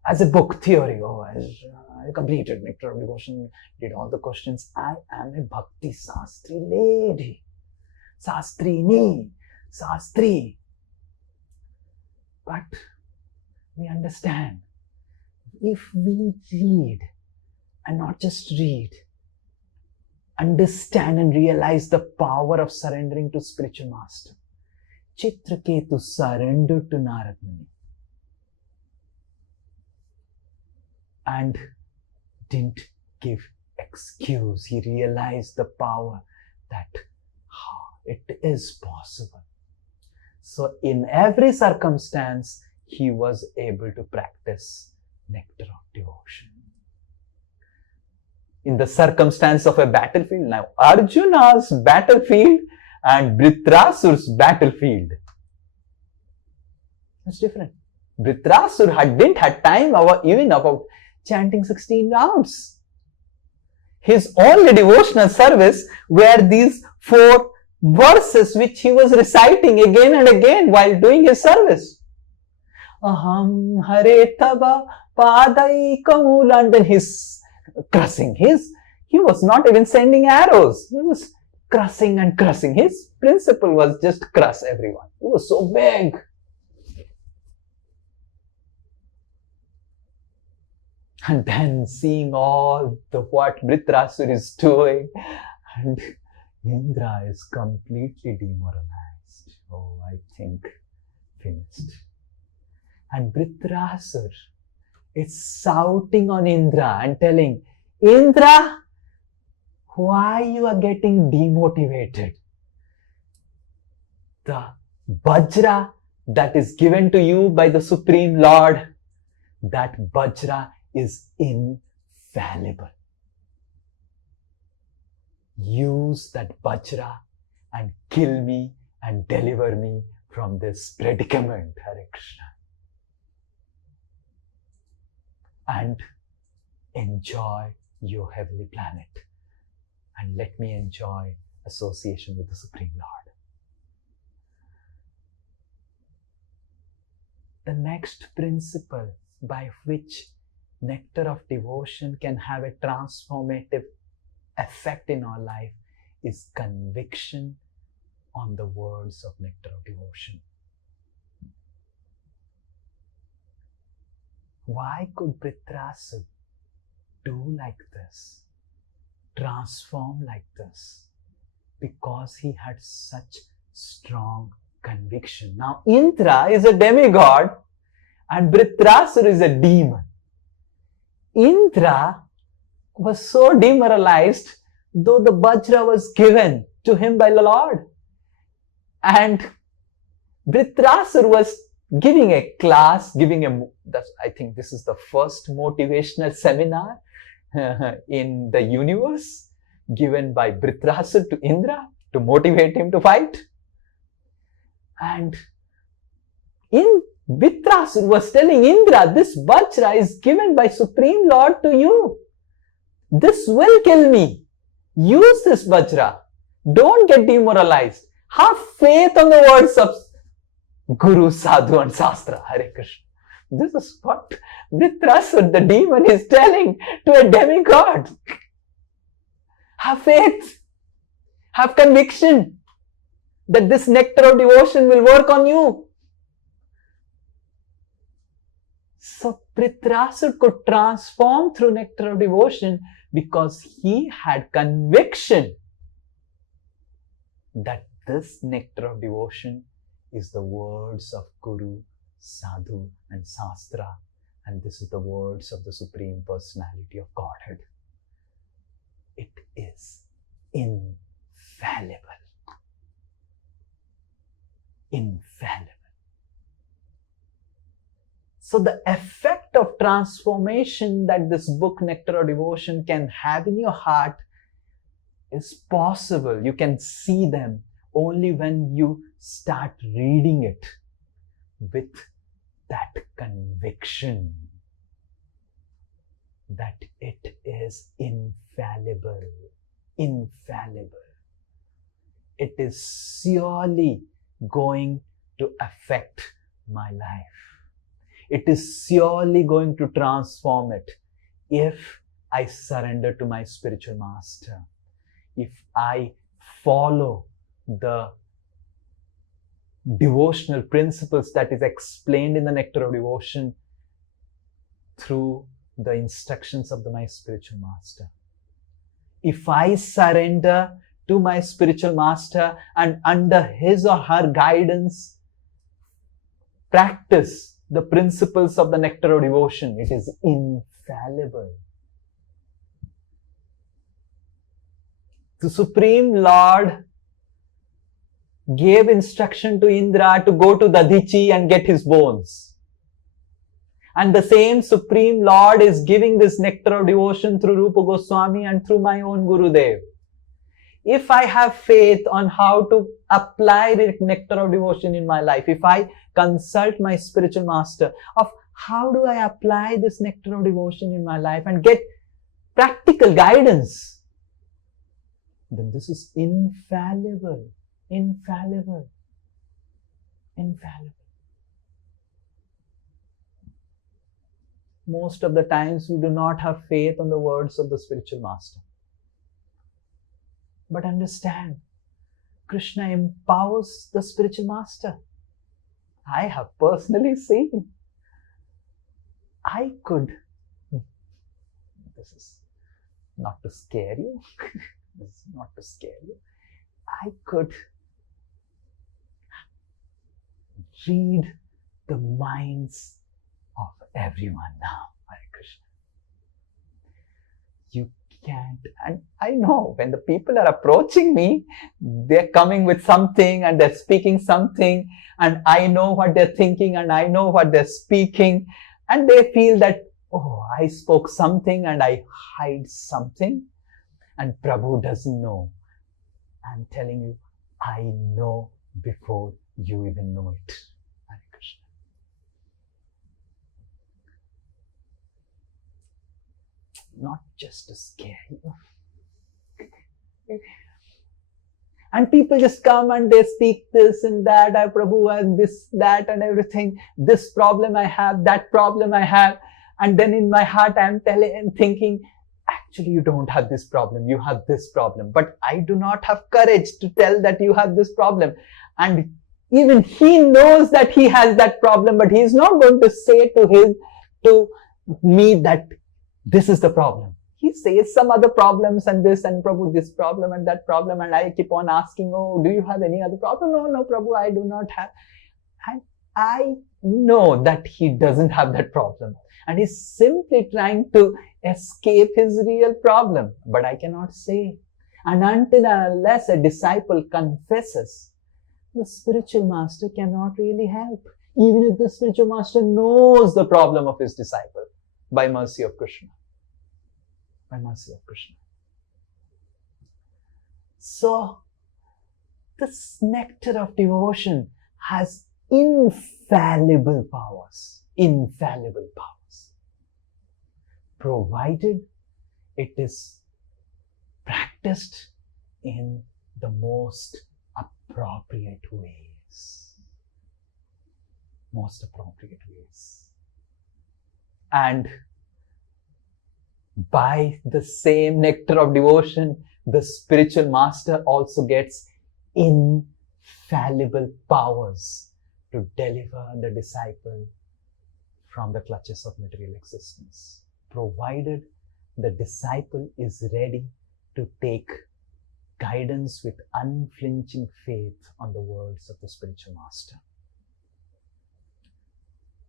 as a book theory. Oh, I completed Nectar of Devotion, did all the questions. I am a Bhakti Sastri lady. Sastrini, Sastri. But we understand, if we read and not just read, understand and realize the power of surrendering to spiritual master. Chitraketu surrendered to Narad Muni and didn't give excuse. He realized the power that it is possible. So in every circumstance, he was able to practice nectar of devotion. In the circumstance of a battlefield, now Arjuna's battlefield and Vritrasura's battlefield, it's different. Vritrasura didn't have time even about chanting 16 rounds. His only devotional service were these 4 verses which he was reciting again and again while doing his service. Aham hare tava padai kamula, and then he's cursing. He was not even sending arrows. He was cursing and cursing. His principle was just curse everyone. He was so big. And then seeing all what Vritrasura is doing, and Indra is completely demoralized. Oh, I think finished. And Vritrasura is shouting on Indra and telling, Indra, why you are getting demotivated? The Vajra that is given to you by the Supreme Lord, that Vajra is infallible. Use that Vajra and kill me and deliver me from this predicament, Hare Krishna. And enjoy your heavenly planet. And let me enjoy association with the Supreme Lord. The next principle by which nectar of devotion can have a transformative effect in our life is conviction on the words of nectar of devotion. Why could Vritrasura do like this, transform like this? Because he had such strong conviction. Now Indra is a demigod and Vritrasura is a demon. Indra was so demoralized, though the Vajra was given to him by the Lord. And Vritrasura was giving a class, I think this is the first motivational seminar in the universe, given by Vritrasura to Indra to motivate him to fight. And Vritrasura was telling Indra, this Vajra is given by Supreme Lord to you. This will kill me. Use this Vajra. Don't get demoralized. Have faith on the words of Guru, Sadhu and Sastra. Hare Krishna. This is what Vritrasura, the demon, is telling to a demigod. Have faith. Have conviction that this nectar of devotion will work on you. So Vritrasura could transform through nectar of devotion because he had conviction that this nectar of devotion is the words of Guru, Sadhu and Sastra, and this is the words of the Supreme Personality of Godhead. It is infallible. Infallible. So the effect of transformation that this book, Nectar of Devotion, can have in your heart is possible. You can see them only when you start reading it with that conviction that it is infallible. Infallible. It is surely going to affect my life. It is surely going to transform it if I surrender to my spiritual master. If I follow the devotional principles that is explained in the Nectar of Devotion through the instructions of my spiritual master. If I surrender to my spiritual master and under his or her guidance practice the principles of the Nectar of Devotion, it is infallible. The Supreme Lord gave instruction to Indra to go to Dadichi and get his bones. And the same Supreme Lord is giving this Nectar of Devotion through Rupa Goswami and through my own Gurudev. If I have faith on how to apply the Nectar of Devotion in my life, if I consult my spiritual master of how do I apply this Nectar of Devotion in my life and get practical guidance, then this is infallible. Infallible. Infallible. Most of the times we do not have faith on the words of the spiritual master. But understand, Krishna empowers the spiritual master. I have personally seen. I could, this is not to scare you, this is not to scare you. I could read the minds of everyone now, Hare Krishna. You can't, and I know when the people are approaching me, they're coming with something and they're speaking something, and I know what they're thinking and I know what they're speaking, and they feel that, oh, I spoke something and I hide something, and Prabhu doesn't know. I'm telling you, I know before you even know it. Hare Krishna. Not just to scare you. And people just come and they speak this and that, I Prabhu, and this, that, and everything. This problem I have, that problem I have. And then in my heart, I'm thinking, actually, you don't have this problem, you have this problem. But I do not have courage to tell that you have this problem. And even he knows that he has that problem, but he is not going to say to me that this is the problem. He says some other problems and this, and Prabhu, this problem and that problem. And I keep on asking, oh, do you have any other problem? No, Prabhu, I do not have. And I know that he doesn't have that problem. And he's simply trying to escape his real problem. But I cannot say. And until and unless a disciple confesses, the spiritual master cannot really help. Even if the spiritual master knows the problem of his disciple, by mercy of Krishna. By mercy of Krishna. So, this nectar of devotion has infallible powers. Infallible powers. Provided it is practiced in the most appropriate ways. Most appropriate ways. And by the same nectar of devotion, the spiritual master also gets infallible powers to deliver the disciple from the clutches of material existence, provided the disciple is ready to take guidance with unflinching faith on the words of the spiritual master.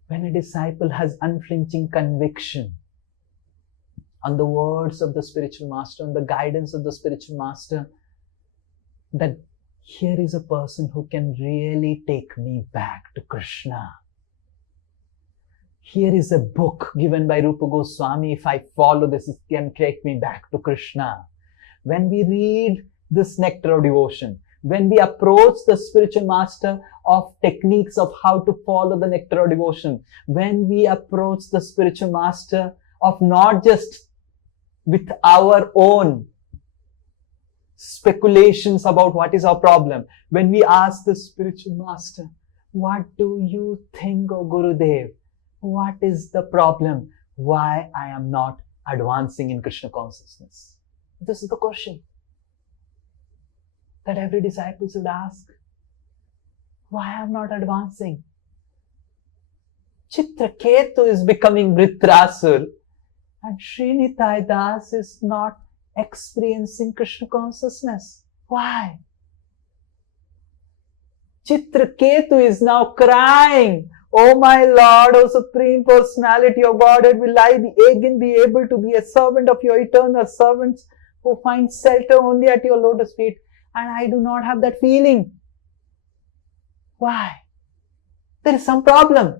When a disciple has unflinching conviction on the words of the spiritual master, on the guidance of the spiritual master, that here is a person who can really take me back to Krishna. Here is a book given by Rupa Goswami. If I follow this, it can take me back to Krishna. When we read this nectar of devotion, when we approach the spiritual master of techniques of how to follow the nectar of devotion, when we approach the spiritual master of not just with our own speculations about what is our problem, when we ask the spiritual master, what do you think, O Gurudev? What is the problem? Why I am not advancing in Krishna consciousness? This is the question that every disciple should ask. Why I am not advancing? Chitraketu is becoming Vritrasura, and Sri Nitai Das is not experiencing Krishna consciousness. Why? Chitraketu is now crying, "Oh my Lord, O Supreme Personality of Godhead, will I again be able to be a servant of your eternal servants who find shelter only at your lotus feet?" And I do not have that feeling. Why? There is some problem.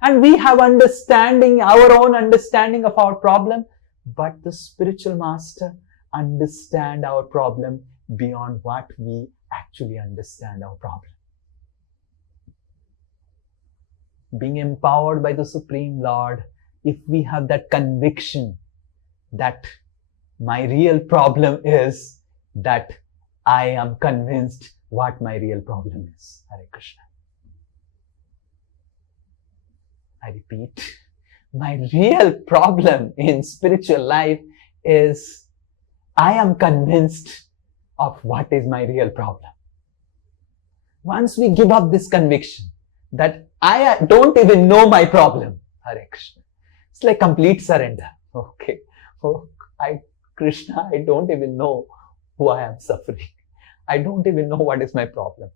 And we have understanding, our own understanding of our problem, but the spiritual master understands our problem beyond what we actually understand our problem. Being empowered by the Supreme Lord, if we have that conviction that my real problem is that I am convinced what my real problem is. Hare Krishna. I repeat, my real problem in spiritual life is I am convinced of what is my real problem. Once we give up this conviction that I don't even know my problem, Hare Krishna, it's like complete surrender. Okay, Krishna, I don't even know why I am suffering. I don't even know what is my problem.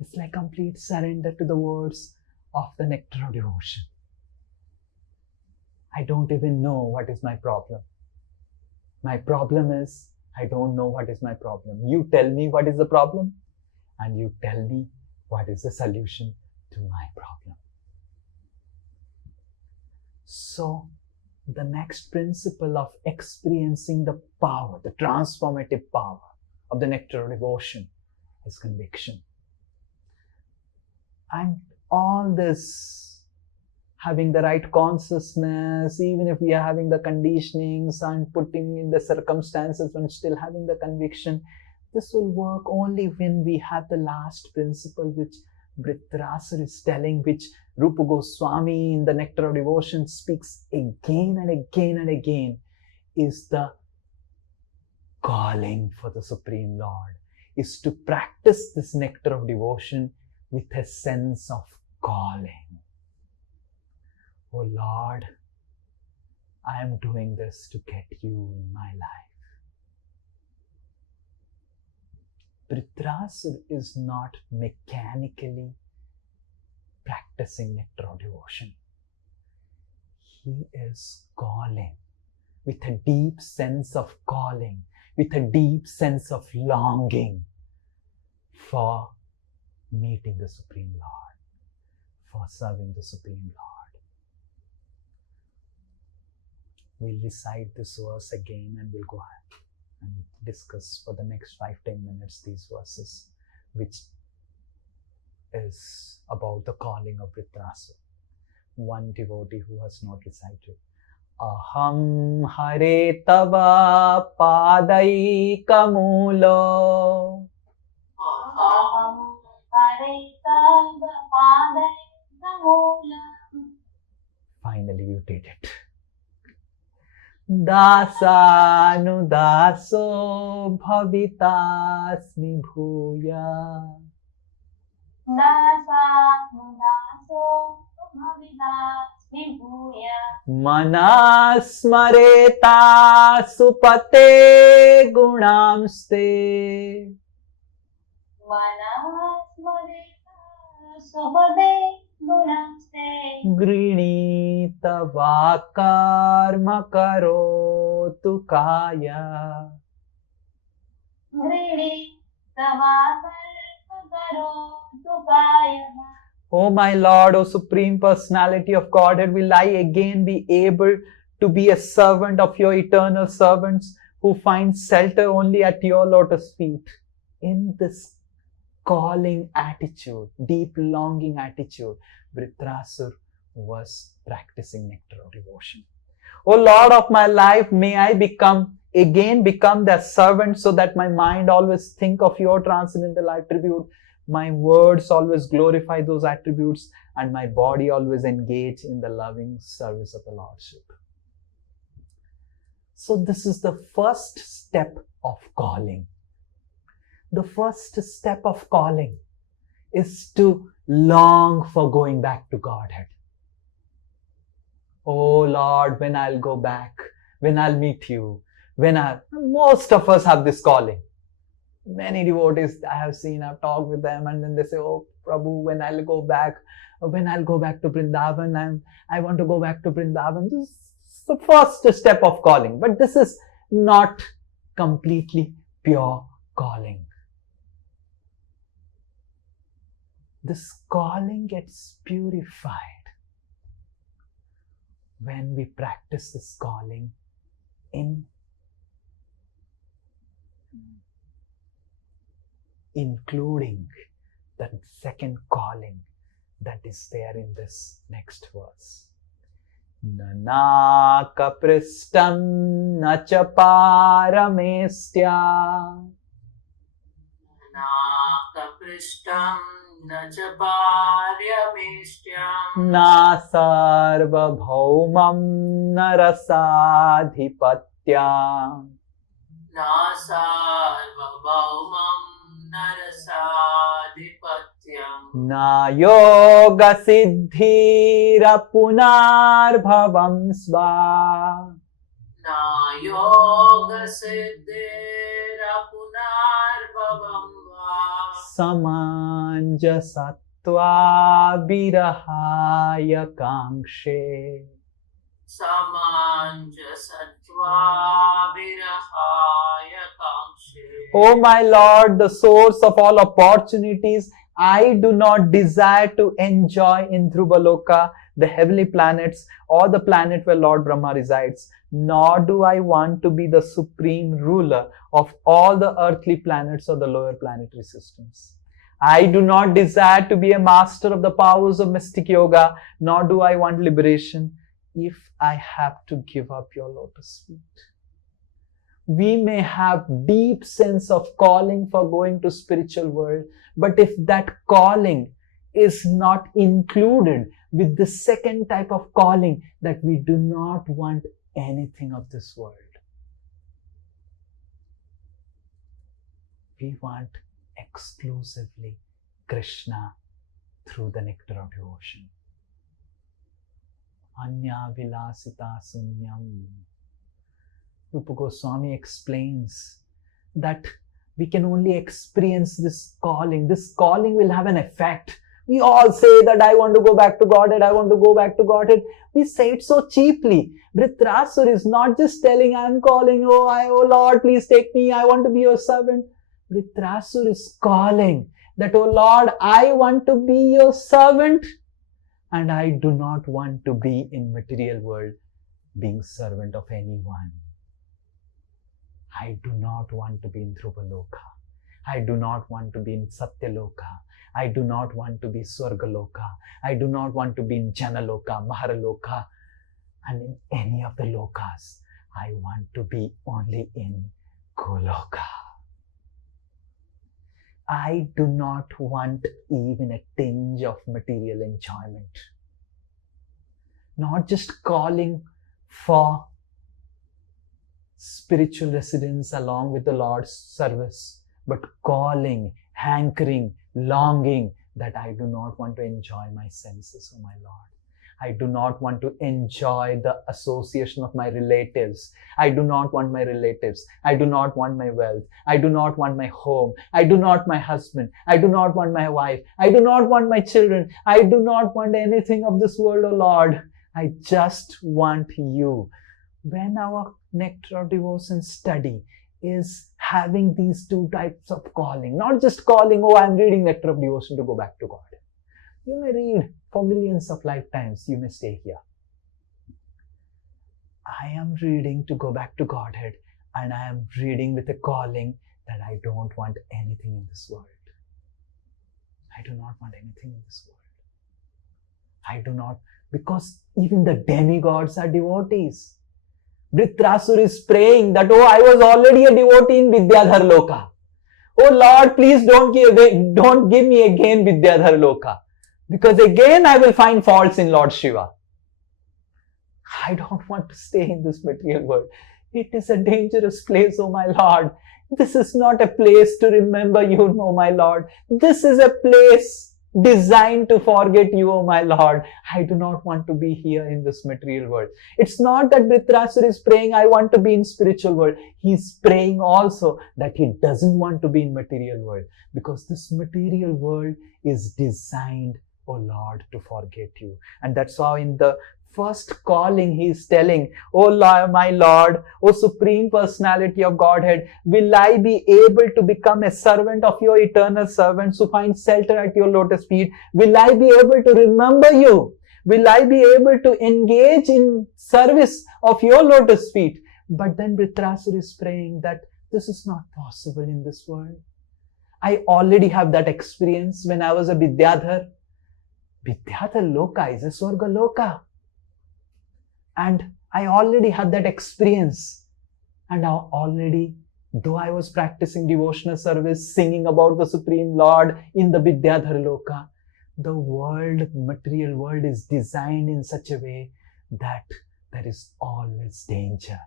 It's like complete surrender to the words of the Nectar of Devotion. I don't even know what is my problem. My problem is, I don't know what is my problem. You tell me what is the problem, and you tell me what is the solution to my problem. So, the next principle of experiencing the power, the transformative power of the Nectar of Devotion is conviction. And all this, having the right consciousness, even if we are having the conditionings and putting in the circumstances and still having the conviction, this will work only when we have the last principle which Vritrasura is telling, which Rupa Goswami in the Nectar of Devotion speaks again and again and again, is the calling for the Supreme Lord, is to practice this Nectar of Devotion with a sense of calling. Oh Lord, I am doing this to get you in my life. Vritrasura is not mechanically practicing Nectar of Devotion. He is calling with a deep sense of calling, with a deep sense of longing for meeting the Supreme Lord, for serving the Supreme Lord. We'll recite this verse again and we'll go ahead and discuss for the next 5-10 minutes these verses, which is about the calling of Vritrasura. One devotee who has not recited. Aham hare tava padai kamulo. Aham hare tava padai kamulo. Finally you did it. Dasanu daso bhavitasmi bhuya. Dasanu daso bhavitasmi bhuya. Manasmareta supate gunamste. Manasmareta supate gunamste. Grinita vakarma karotu kaya. Vritrasura karotu kaya. O my Lord, O Supreme Personality of Godhead, will I again be able to be a servant of your eternal servants who find shelter only at your lotus feet? In this calling attitude, deep longing attitude, Vritrasura was practicing Nectar of Devotion. O Lord of my life, may I become their servant so that my mind always think of your transcendental attribute. my words always glorify those attributes, and my body always engage in the loving service of the Lordship. So this is the first step of calling. The first step of calling is to long for going back to Godhead. Oh Lord, when I'll go back, when I'll meet you, most of us have this calling. Many devotees I have seen, I've talked with them, and then they say, oh Prabhu, when I'll go back to Vrindavan, I want to go back to Vrindavan. This is the first step of calling. But this is not completely pure calling. This calling gets purified when we practice this calling in including the second calling that is there in this next verse. Nanaka pristam nacha paramestya Nakapristam nacha paryameshyam na sarva bhaumam narasadhipatya na sarvabhaumam narasadhipatyam na yoga siddhira punarbhavam sva na yoga siddhira punarbhavam va samanja sattva virahaya kangshe. samanja sattva virahaya kangshe. O my Lord, the source of all opportunities, I do not desire to enjoy in Dhruvaloka, the heavenly planets, or the planet where Lord Brahma resides, nor do I want to be the supreme ruler of all the earthly planets or the lower planetary systems. I do not desire to be a master of the powers of mystic yoga, nor do I want liberation if I have to give up your lotus feet. We may have deep sense of calling for going to spiritual world, but if that calling is not included with the second type of calling, that we do not want anything of this world. We want exclusively Krishna through the nectar of devotion. Anya vilasita sunyam. Rupa Goswami explains that we can only experience this calling. This calling will have an effect. We all say that I want to go back to Godhead, I want to go back to Godhead. We say it so cheaply. Vritrasura is not just telling, I am calling, oh Lord, please take me, I want to be your servant. Vritrasura is calling that, oh Lord, I want to be your servant, and I do not want to be in material world being servant of anyone. I do not want to be in Dhruvaloka. I do not want to be in Satyaloka. I do not want to be Swargaloka. I do not want to be in Janaloka, Maharaloka, and in any of the lokas. I want to be only in Goloka. I do not want even a tinge of material enjoyment. Not just calling for spiritual residence along with the Lord's service, but calling, hankering, longing that I do not want to enjoy my senses, oh my Lord. I do not want to enjoy the association of my relatives. I do not want my relatives. I do not want my wealth. I do not want my home. I do not want my husband. I do not want my wife. I do not want my children. I do not want anything of this world, oh Lord. I just want you. When our nectar of devotion study is having these two types of calling, not just calling, oh, I'm reading nectar of devotion to go back to God. You may read for millions of lifetimes, you may stay here. I am reading to go back to Godhead, and I am reading with a calling that I don't want anything in this world. I do not want anything in this world. I do not, because even the demigods are devotees. Vritrasura is praying that, oh, I was already a devotee in Vidyadhar Loka. Oh Lord, please don't give me again Vidyadhar Loka, because again I will find faults in Lord Shiva. I don't want to stay in this material world. It is a dangerous place, oh my Lord. This is not a place to remember you, oh my Lord. This is a place designed to forget you, oh my Lord. I do not want to be here in this material world. It's not that Vritrasura is praying, I want to be in spiritual world. He's praying also that he doesn't want to be in material world, because this material world is designed, oh Lord, to forget you. And that's how in the first calling he is telling, oh Lord, my Lord, oh Supreme Personality of Godhead, will I be able to become a servant of your eternal servants who find shelter at your lotus feet? Will I be able to remember you? Will I be able to engage in service of your lotus feet? But then Vritrasura is praying that this is not possible in this world. I already have that experience when I was a Vidyadhar. Vidyadhar Loka is a Swarga Loka. And I already had that experience. And now already, though I was practicing devotional service, singing about the Supreme Lord in the Vidyadhar Loka, the world, material world is designed in such a way that there is always danger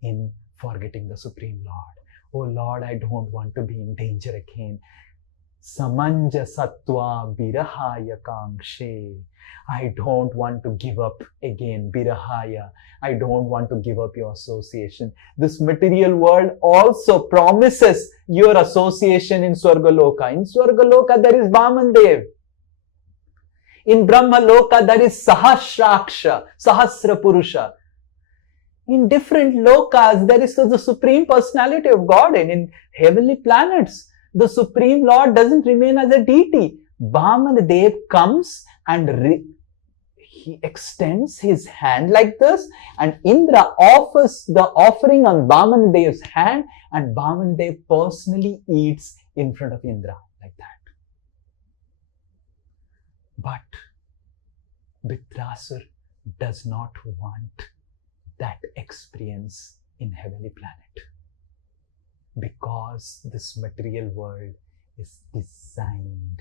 in forgetting the Supreme Lord. Oh Lord, I don't want to be in danger again. Samanja Sattva Virahaya Kangshe. I don't want to give up again, Virahaya. I don't want to give up your association. This material world also promises your association in Swargaloka. In Swargaloka there is Vamandev. In Brahmaloka there is Sahasraksha, Sahasra Purusha. In different lokas there is the Supreme Personality of God. And in heavenly planets, the Supreme Lord doesn't remain as a deity. Vamanadev comes and he extends his hand like this, and Indra offers the offering on Vamanadev's hand, and Vamanadev personally eats in front of Indra like that. But Vritrasura does not want that experience in heavenly planet, because this material world is designed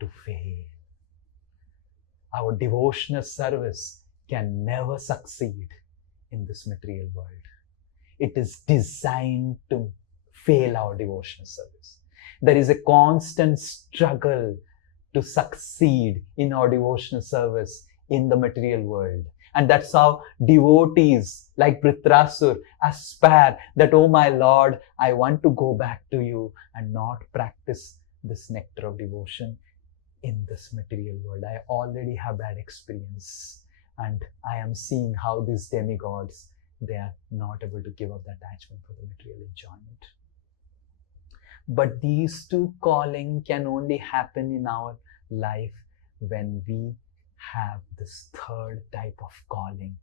to fail. Our devotional service can never succeed in this material world. It is designed to fail our devotional service. There is a constant struggle to succeed in our devotional service in the material world. And that's how devotees like Vritrasura aspire that, oh my Lord, I want to go back to you and not practice this nectar of devotion in this material world. I already have that experience, and I am seeing how these demigods, they are not able to give up the attachment for the material enjoyment. But these two calling can only happen in our life when we have this third type of calling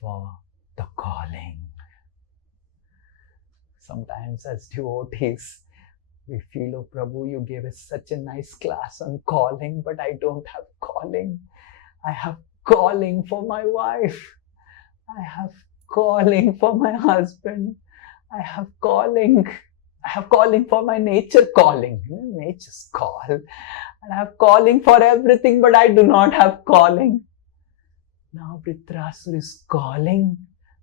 for the calling. Sometimes as devotees, we feel, oh Prabhu, you gave us such a nice class on calling, but I don't have calling. I have calling for my wife. I have calling for my husband. I have calling for my nature calling. Nature's call. And I have calling for everything, but I do not have calling. Now Vritrasura is calling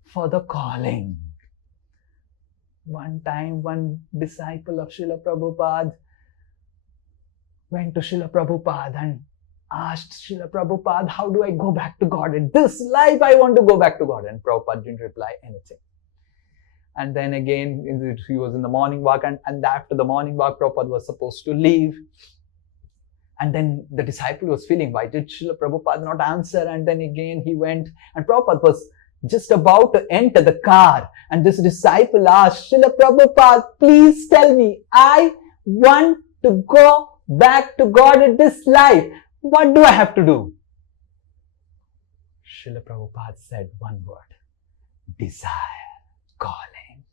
for the calling. One time, one disciple of Srila Prabhupada went to Srila Prabhupada and asked Srila Prabhupada, how do I go back to God? In this life, I want to go back to God. And Prabhupada didn't reply anything. And then again, he was in the morning walk, and after the morning walk, Prabhupada was supposed to leave. And then the disciple was feeling, why did Srila Prabhupada not answer? And then again he went, and Prabhupada was just about to enter the car. And this disciple asked, Srila Prabhupada, please tell me, I want to go back to God in this life. What do I have to do? Srila Prabhupada said one word, desire, calling.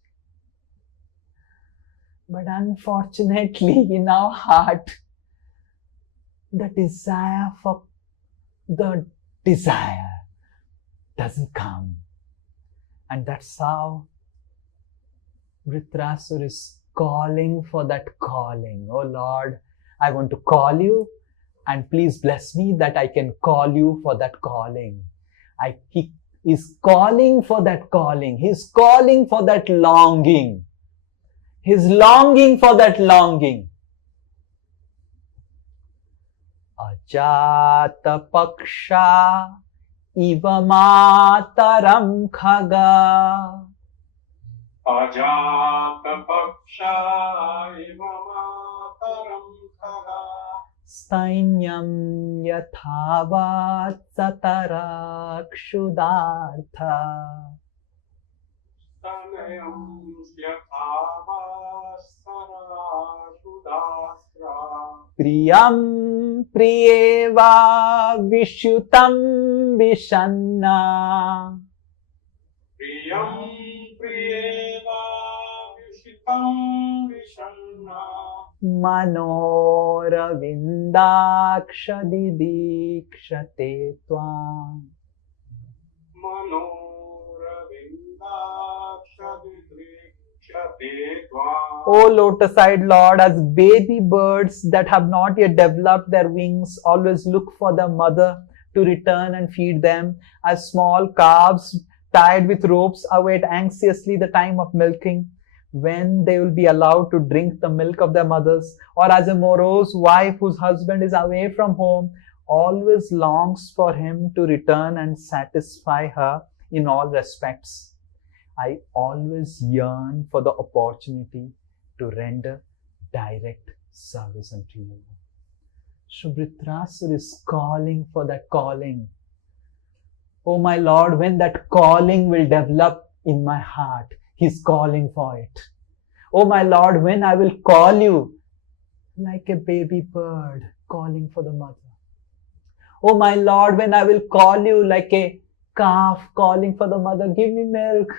But unfortunately, in our heart, the desire for the desire doesn't come. And that's how Vritrasura is calling for that calling. Oh Lord, I want to call you, and please bless me that I can call you for that calling. He is calling for that calling. He's calling for that longing. He's longing for that longing. Ajata paksha iva mataram khaga. Ajata paksha iva mataram khaga. Stainyam yathavat satarakshudartha. Tanayam syatava sarashudasra. Priyam priyeva vishutam vishanna. Priyam priyeva vishitam vishanna. Manoravindakshadidikshate tvam. O lotus-eyed Lord, as baby birds that have not yet developed their wings always look for the mother to return and feed them, as small calves tied with ropes await anxiously the time of milking, when they will be allowed to drink the milk of their mothers, or as a morose wife whose husband is away from home always longs for him to return and satisfy her in all respects, I always yearn for the opportunity to render direct service unto you. So Vritrasura is calling for that calling. Oh my Lord, when that calling will develop in my heart, He's calling for it. Oh my Lord, when I will call you like a baby bird calling for the mother. Oh my Lord, when I will call you like a calf calling for the mother, give me milk.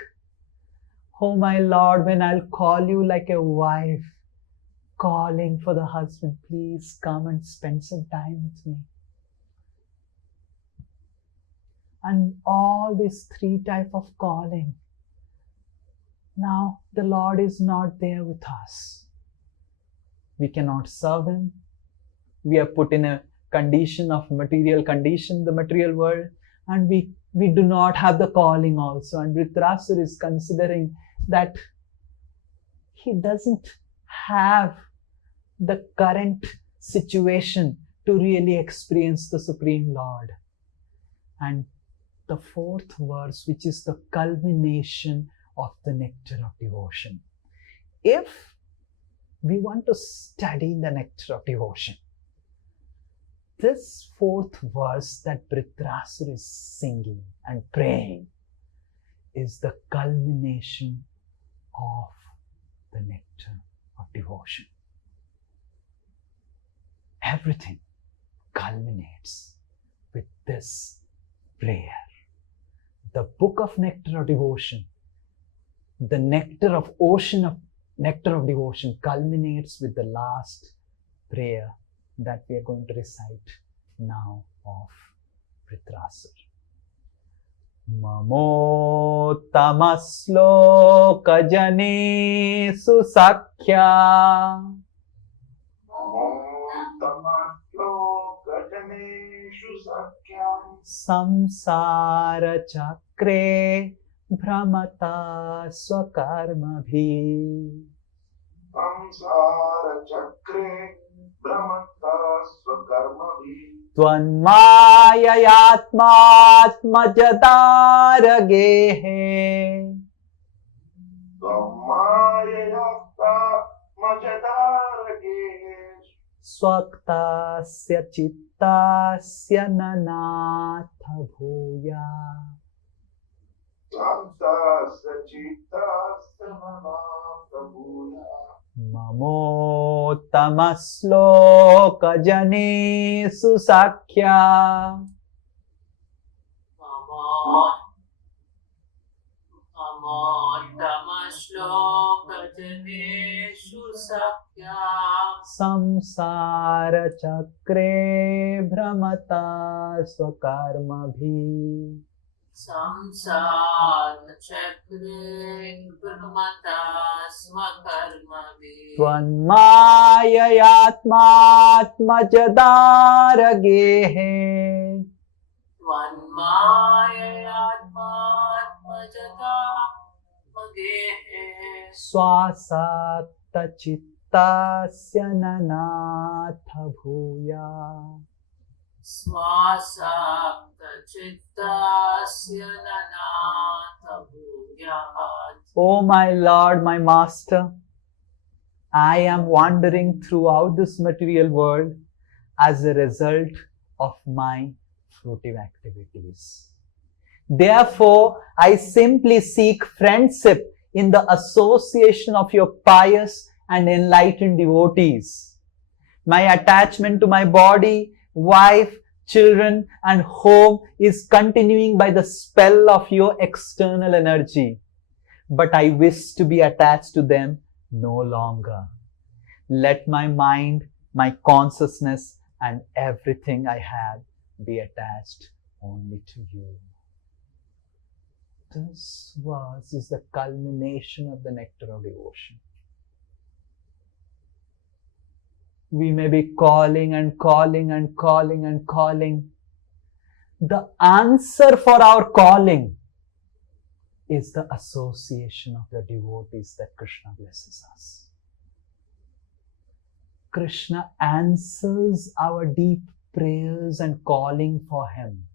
Oh my Lord, when I'll call you like a wife calling for the husband, please come and spend some time with me. And all these three types of calling. Now the Lord is not there with us. We cannot serve Him. We are put in a condition of material condition, the material world, and we do not have the calling also. And Vritrasura is considering that he doesn't have the current situation to really experience the Supreme Lord. And the fourth verse, which is the culmination of the nectar of devotion. If we want to study the nectar of devotion, this fourth verse that Vritrasura is singing and praying is the culmination of the nectar of devotion. Everything culminates with this prayer. The book of nectar of devotion, the nectar of ocean of nectar of devotion culminates with the last prayer that we are going to recite now of Vritrasura. Mamottama jane susakhya samsara chakre भ्रमता स्वकर्मभिः samsara chakre भ्रमता स्वकर्मभिः त्वन्माययात्मात्मजदारगेः त्वन्माययात्मात्मजदारगेः स्वक्तस्य चित्तस्य ननाथ भूया ममोत्तमश्लोकजने सुसाख्या संसारचक्रे भ्रमता स्वकर्मभिः संसारचक्रे ब्रह्मता स्वकर्मभिः त्वन्माययात्मात्मजदारगेहे त्वन्माययात्मात्मजतामगेः स्वासात्तचित्तस्य ननाथ भूया स्वासाप्तचित्तस्य ननाथ भूयात्. O my Lord, my Master, I am wandering throughout this material world as a result of my fruitive activities. Therefore, I simply seek friendship in the association of your pious and enlightened devotees. My attachment to my body, wife, children, and home is continuing by the spell of your external energy. But I wish to be attached to them no longer. Let my mind, my consciousness, and everything I have be attached only to you. This verse is the culmination of the nectar of devotion. We may be calling and calling and calling and calling. The answer for our calling is the association of the devotees that Krishna blesses us. Krishna answers our deep prayers and calling for Him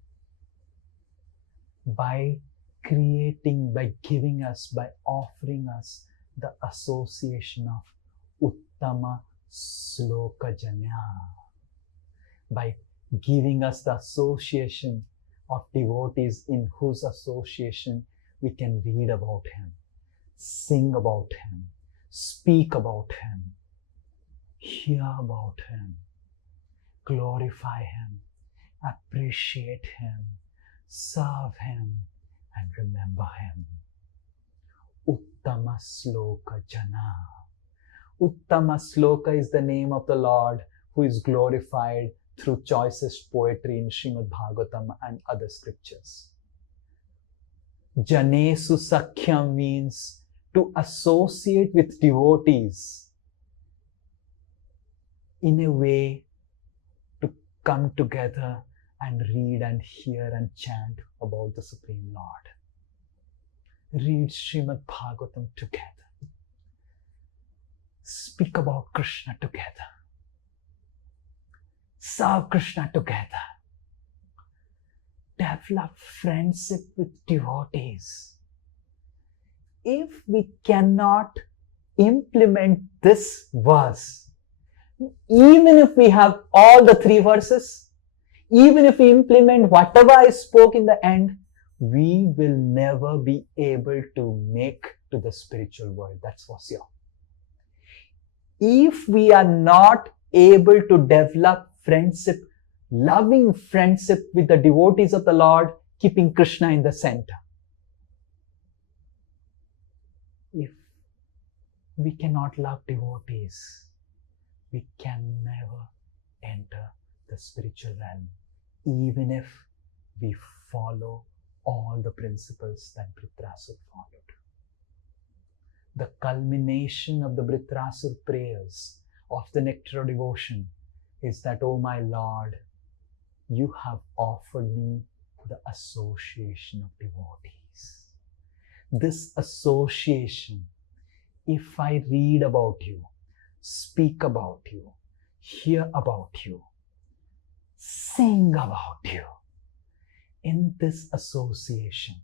by creating, by giving us, by offering us the association of Uttama Sloka Janya, by giving us the association of devotees in whose association we can read about Him, sing about Him, speak about Him, hear about Him, glorify Him, appreciate Him, serve Him, and remember Him. Uttama Sloka Jana. Uttama Sloka is the name of the Lord who is glorified through choicest poetry in Srimad Bhagavatam and other scriptures. Janesu Sakhyam means to associate with devotees in a way to come together and read and hear and chant about the Supreme Lord. Read Srimad Bhagavatam together. Speak about Krishna together. Serve Krishna together. Develop friendship with devotees. If we cannot implement this verse, even if we have all the 3 verses, even if we implement whatever I spoke in the end, we will never be able to make to the spiritual world. That's for sure. If we are not able to develop friendship, loving friendship with the devotees of the Lord, keeping Krishna in the center, if we cannot love devotees, we can never enter the spiritual realm, even if we follow all the principles that Vritrasura followed. The culmination of the Vritrasura prayers of the nectar of devotion is that, oh my Lord, you have offered me the association of devotees. This association, if I read about you, speak about you, hear about you, sing about you, in this association,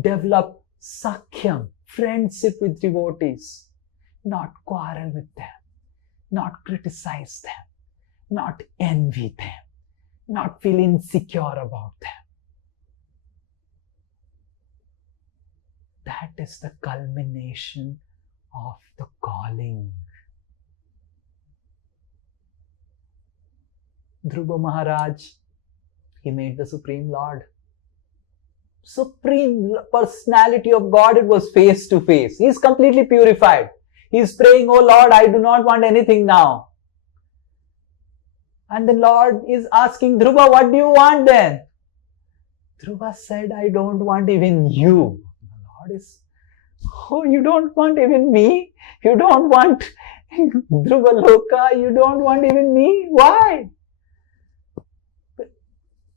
develop sakhyam, friendship with devotees, not quarrel with them, not criticize them, not envy them, not feel insecure about them. That is the culmination of the calling. Dhruva Maharaj, he made the Supreme Lord. Supreme personality of God, it was face to face. He is completely purified. He is praying, oh Lord, I do not want anything now. And the Lord is asking, Dhruva, what do you want then? Dhruva said, I don't want even you. The Lord is, oh, you don't want even me? You don't want Dhruva Loka? You don't want even me? Why? But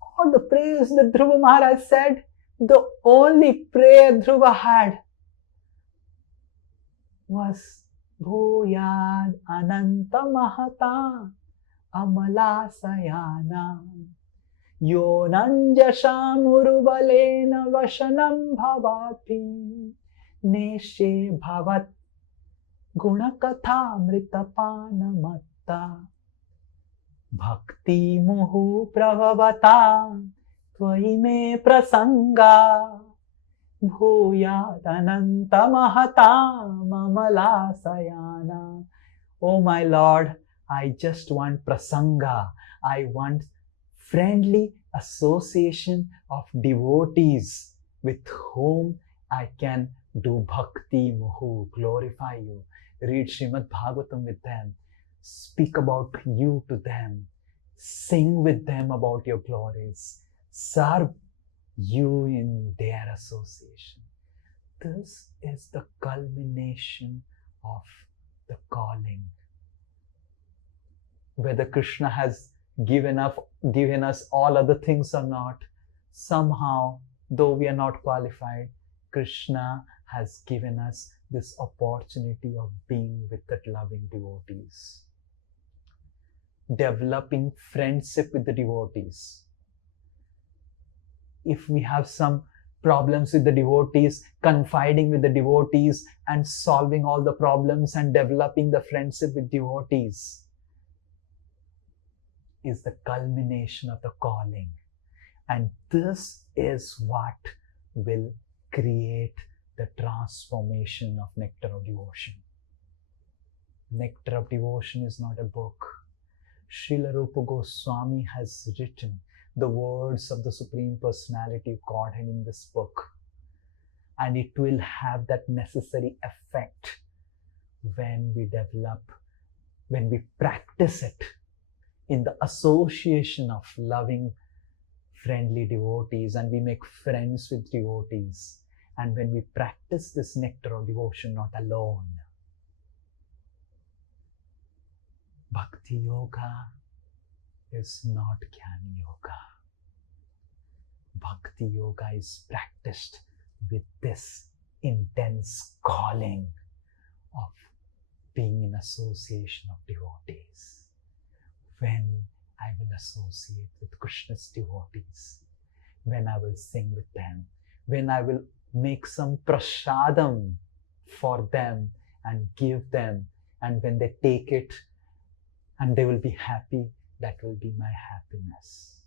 all the prayers that Dhruva Maharaj said, the only prayer Dhruva had was Bhuyad Ananta Mahata Amala Sayana Yonanjashamurvalena Vashanam Bhavati Neshe Bhavat Gunakatha Mritapana Bhakti Muhu Pravavata Tvai me prasanga Bhuyat Ananta Mahata Mamala Sayana. Oh my Lord, I just want prasanga. I want friendly association of devotees with whom I can do bhakti muhu, glorify you, read Srimad Bhagavatam with them, speak about you to them, sing with them about your glories, serve you in their association. This is the culmination of the calling. Whether Krishna has given us all other things or not, somehow, though we are not qualified, Krishna has given us this opportunity of being with the loving devotees, developing friendship with the devotees. If we have some problems with the devotees, confiding with the devotees and solving all the problems and developing the friendship with devotees is the culmination of the calling. And this is what will create the transformation of Nectar of Devotion. Nectar of Devotion is not a book. Srila Rupa Goswami has written the words of the Supreme Personality of Godhead in this book. And it will have that necessary effect when we develop, when we practice it in the association of loving, friendly devotees, and we make friends with devotees. And when we practice this Nectar of Devotion not alone, Bhakti Yoga is not Jnana Yoga. Bhakti Yoga is practiced with this intense calling of being in association of devotees. When I will associate with Krishna's devotees, when I will sing with them, when I will make some prasadam for them and give them, and when they take it and they will be happy, that will be my happiness.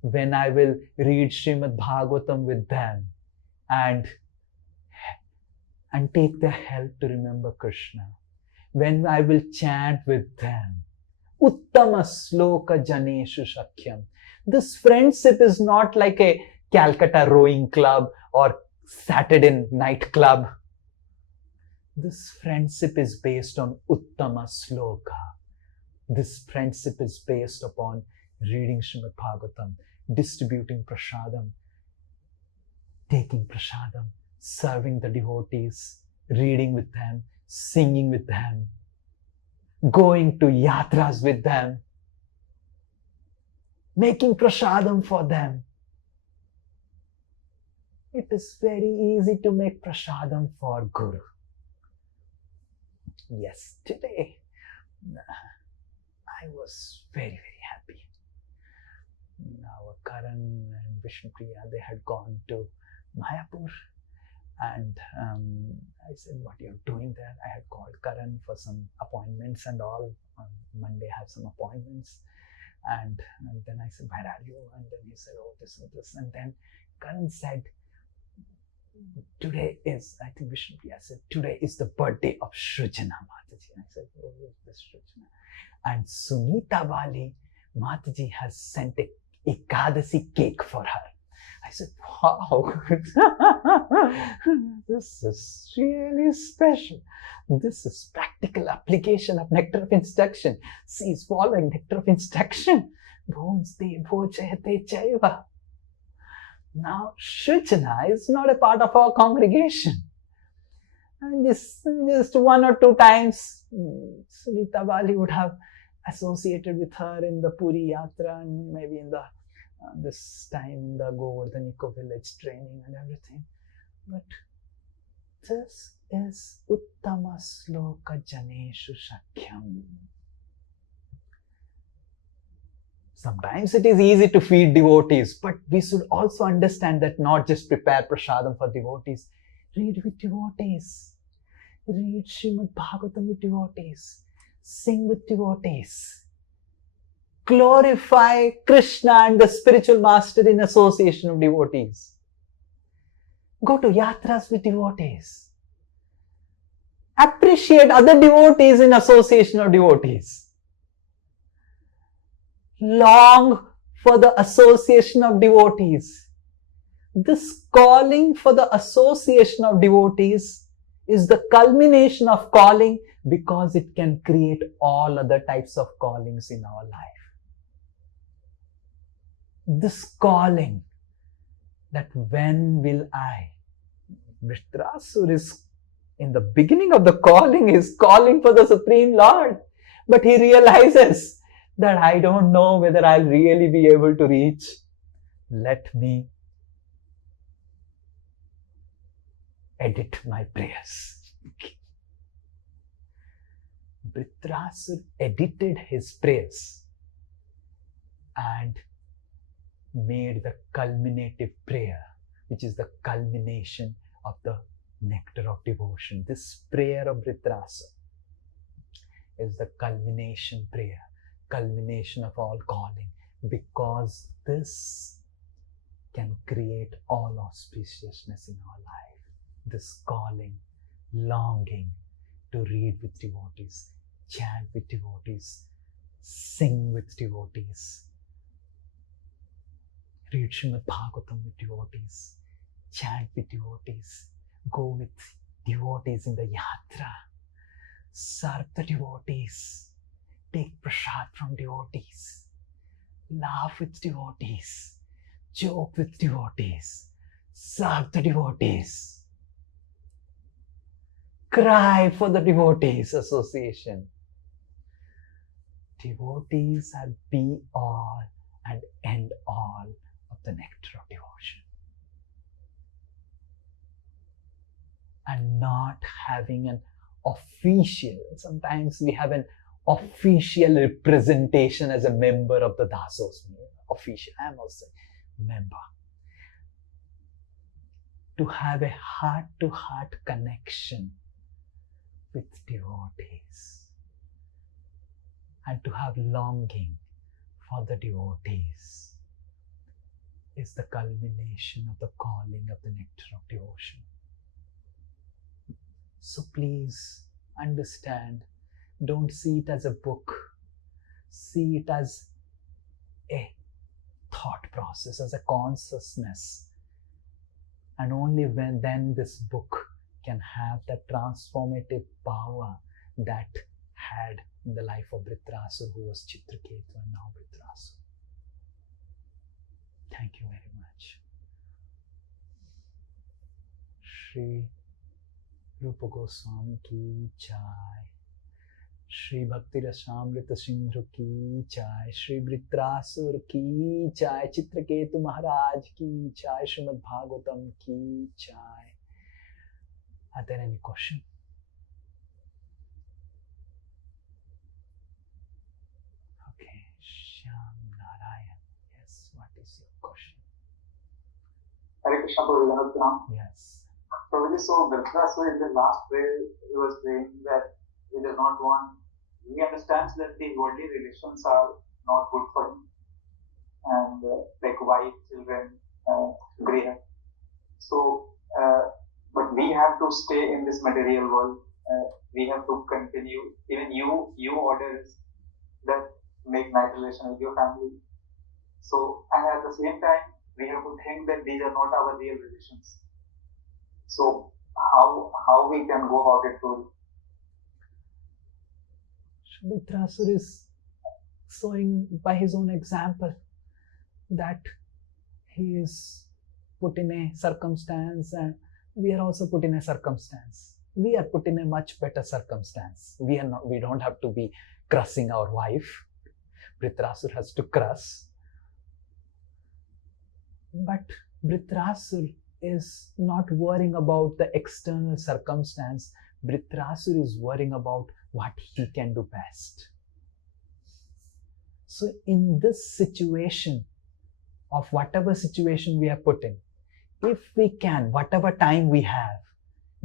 When I will read Srimad Bhagavatam with them and take their help to remember Krishna, when I will chant with them, Uttama Sloka Janeshu Shakyam. This friendship is not like a Calcutta rowing club or Saturday night club. This friendship is based on Uttama Sloka. This friendship is based upon reading Srimad Bhagavatam, distributing prasadam, taking prasadam, serving the devotees, reading with them, singing with them, going to yatras with them, making prasadam for them. It is very easy to make prasadam for Guru. Yes, today I was very, very happy. Our Karan and Vishnupriya, they had gone to Mayapur, and I said, what are you doing there? I had called Karan for some appointments and all. On Monday I have some appointments, and then I said, where are you? And then he said, oh, this and this. And then Karan said, today is, I think Vishnupriya said, today is the birthday of Shrujana Mataji. I said, oh, who is this Shrujana? And Sunita Wali Mataji has sent a Ekadasi cake for her. I said, wow, this is really special. This is practical application of Nectar of Instruction. She is following Nectar of Instruction. Bhonste bhojayate chaiva. Now, Shricana is not a part of our congregation. And just one or two times, Sunita Bali would have associated with her in the Puri Yatra and maybe in the this time in the Govardhan Eco Village training and everything. But this is Uttama Sloka Janeshu Shakyam. Sometimes it is easy to feed devotees, but we should also understand that not just prepare prasadam for devotees. Read with devotees. Read Srimad Bhagavatam with devotees. Sing with devotees. Glorify Krishna and the spiritual master in association of devotees. Go to yatras with devotees. Appreciate other devotees in association of devotees. Long for the association of devotees. This calling for the association of devotees is the culmination of calling because it can create all other types of callings in our life. This calling, that when will I? Vritrasura is in the beginning of the calling is calling for the Supreme Lord, but he realizes that I don't know whether I'll really be able to reach. Let me edit my prayers. Vritrasura edited his prayers and made the culminative prayer, which is the culmination of the nectar of devotion. This prayer of Vritrasura is the culmination prayer, culmination of all calling, because this can create all auspiciousness in our life. This calling, longing to read with devotees, chant with devotees, sing with devotees, read Srimad Bhagavatam with devotees, chant with devotees, go with devotees in the yatra, serve the devotees, take prasad from devotees, laugh with devotees, joke with devotees, serve the devotees, cry for the devotees association. Devotees are be all and end all of the nectar of devotion. And not having an official, sometimes we have an official representation as a member of the Dasos. Official, I am also a member. To have a heart-to-heart connection with devotees and to have longing for the devotees is the culmination of the calling of the nectar of devotion. So please understand, don't see it as a book, see it as a thought process, as a consciousness. And only when then this book can have that transformative power that had in the life of Vritrasura, who was Chitraketu and now Vritrasura. Thank you very much. Sri Rupa Goswami ki jai. Sri Bhakti Rasamrita Sindhu ki jai. Sri Vritrasura ki jai. Chitraketu Maharaj ki jai. Srimad Bhagavatam ki jai. Are there any questions? Okay, Shyam Narayan. Yes, what is your question? Hare Krishna Prabhupada. Yes. Prabhupada, so Vritrasura in the last prayer, he was saying that he does not want, he understands that the worldly relations are not good for him, and like wife, children, grey hair. So, but we have to stay in this material world. We have to continue. Even you orders that make nice relation with your family. So, and at the same time, we have to think that these are not our real relations. So, how we can go about it to? Vritrasura is showing by his own example that he is put in a circumstance and we are also put in a circumstance. We are put in a much better circumstance. We don't have to be cursing our wife. Vritrasura has to curse. But Vritrasura is not worrying about the external circumstance. Vritrasura is worrying about what he can do best. So in this situation, of whatever situation we are put in, if we can, whatever time we have,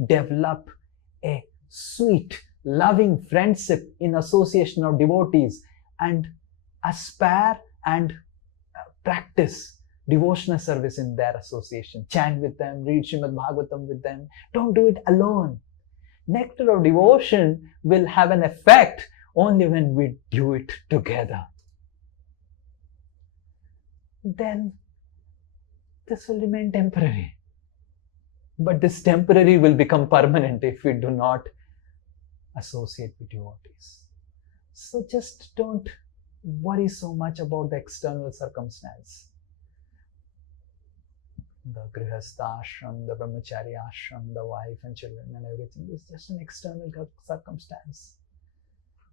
develop a sweet, loving friendship in association of devotees and aspire and practice devotional service in their association. Chant with them, read Srimad Bhagavatam with them. Don't do it alone. Nectar of devotion will have an effect only when we do it together. Then this will remain temporary. But this temporary will become permanent if we do not associate with devotees. So just don't worry so much about the external circumstance. The grihastha ashram, the brahmachari ashram, the wife and children and everything is just an external circumstance.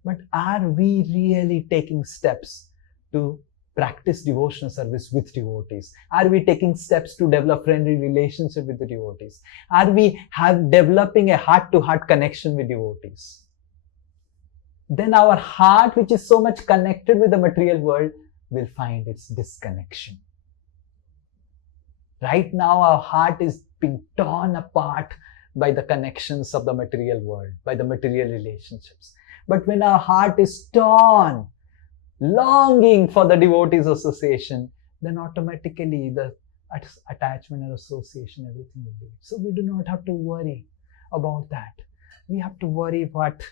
But are we really taking steps to practice devotional service with devotees? Are we taking steps to develop friendly relationship with the devotees? Are we developing a heart-to-heart connection with devotees? Then our heart, which is so much connected with the material world, will find its disconnection. Right now, our heart is being torn apart by the connections of the material world, by the material relationships. But when our heart is torn, longing for the devotees association, then automatically the attachment and association, everything will leave. So we do not have to worry about that. We have to worry what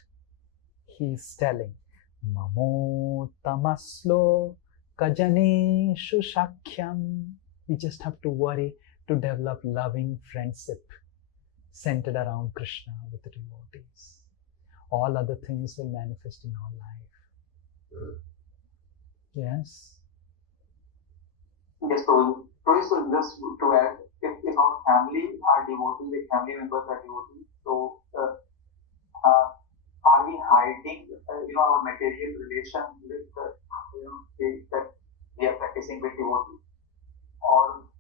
he is telling. Mamo tamaslo kajaneshu shakhyam. We just have to worry to develop loving friendship centered around Krishna with the devotees. All other things will manifest in our life. Yes? Yes, so just to add, if our family are devotees, like family members are devotees, so are we hiding, our material relation with, that we are practicing with devotees? Or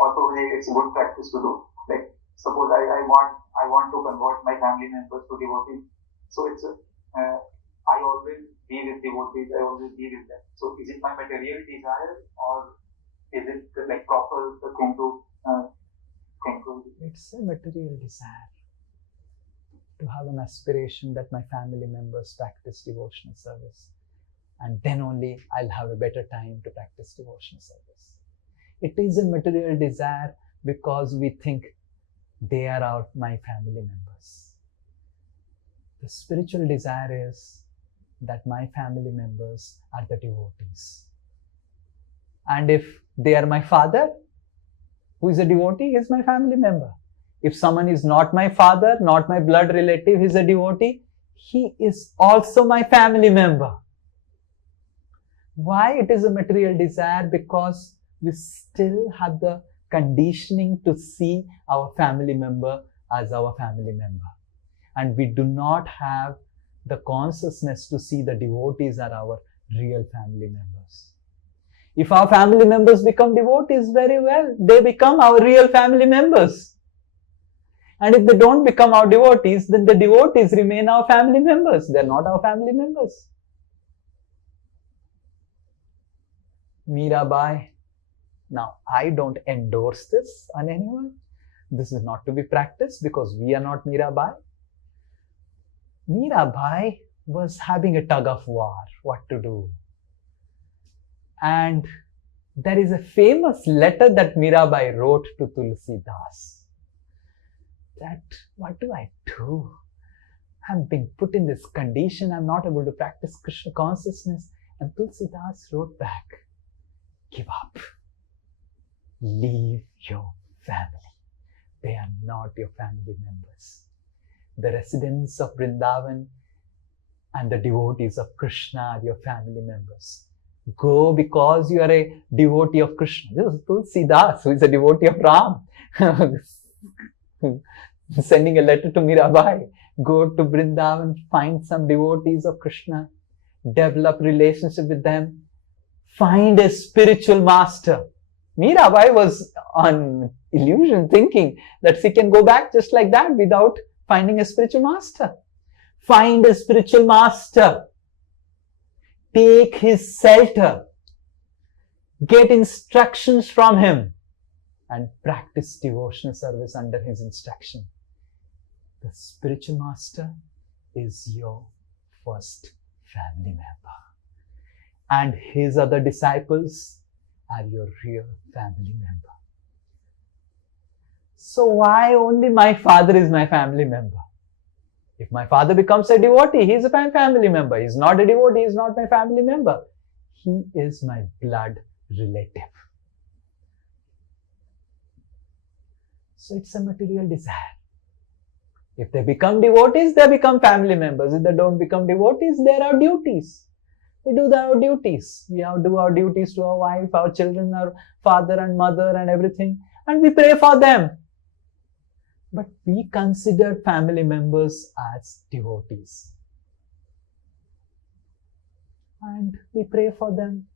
also it's a good practice to do. Like suppose I want to convert my family members to devotees, so it's I always be with devotees, I always be with them. So is it my material desire or is it like proper thing to think to? It's a material desire to have an aspiration that my family members practice devotional service, and then only I'll have a better time to practice devotional service. It is a material desire because we think they are my family members. The spiritual desire is that my family members are the devotees. And if they are my father, who is a devotee, he is my family member. If someone is not my father, not my blood relative, he is a devotee, he is also my family member. Why it is a material desire? Because we still have the conditioning to see our family member as our family member. And we do not have the consciousness to see the devotees are our real family members. If our family members become devotees, very well, they become our real family members. And if they don't become our devotees, then the devotees remain our family members. They are not our family members. Mirabai. Now, I don't endorse this on anyone. This is not to be practiced because we are not Mirabai. Mirabai was having a tug of war, what to do. And there is a famous letter that Mirabai wrote to Tulsi Das. That, what do I do? I'm being put in this condition, I'm not able to practice Krishna consciousness. And Tulsi Das wrote back, give up. Leave your family. They are not your family members. The residents of Vrindavan and the devotees of Krishna are your family members. Go because you are a devotee of Krishna. This is Tulsidas, who is a devotee of Ram. Sending a letter to Mirabai. Go to Vrindavan, find some devotees of Krishna, develop relationship with them, find a spiritual master. Mirabai was on illusion, thinking that she can go back just like that without finding a spiritual master. Find a spiritual master. Take his shelter. Get instructions from him and practice devotional service under his instruction. The spiritual master is your first family member. And his other disciples are your real family member. So why only my father is my family member? If my father becomes a devotee, he is a family member. He is not a devotee, he is not my family member. He is my blood relative. So it's a material desire. If they become devotees, they become family members. If they don't become devotees, there are duties. We do our duties. We have to do our duties to our wife, our children, our father and mother and everything. And we pray for them. But we consider family members as devotees. And we pray for them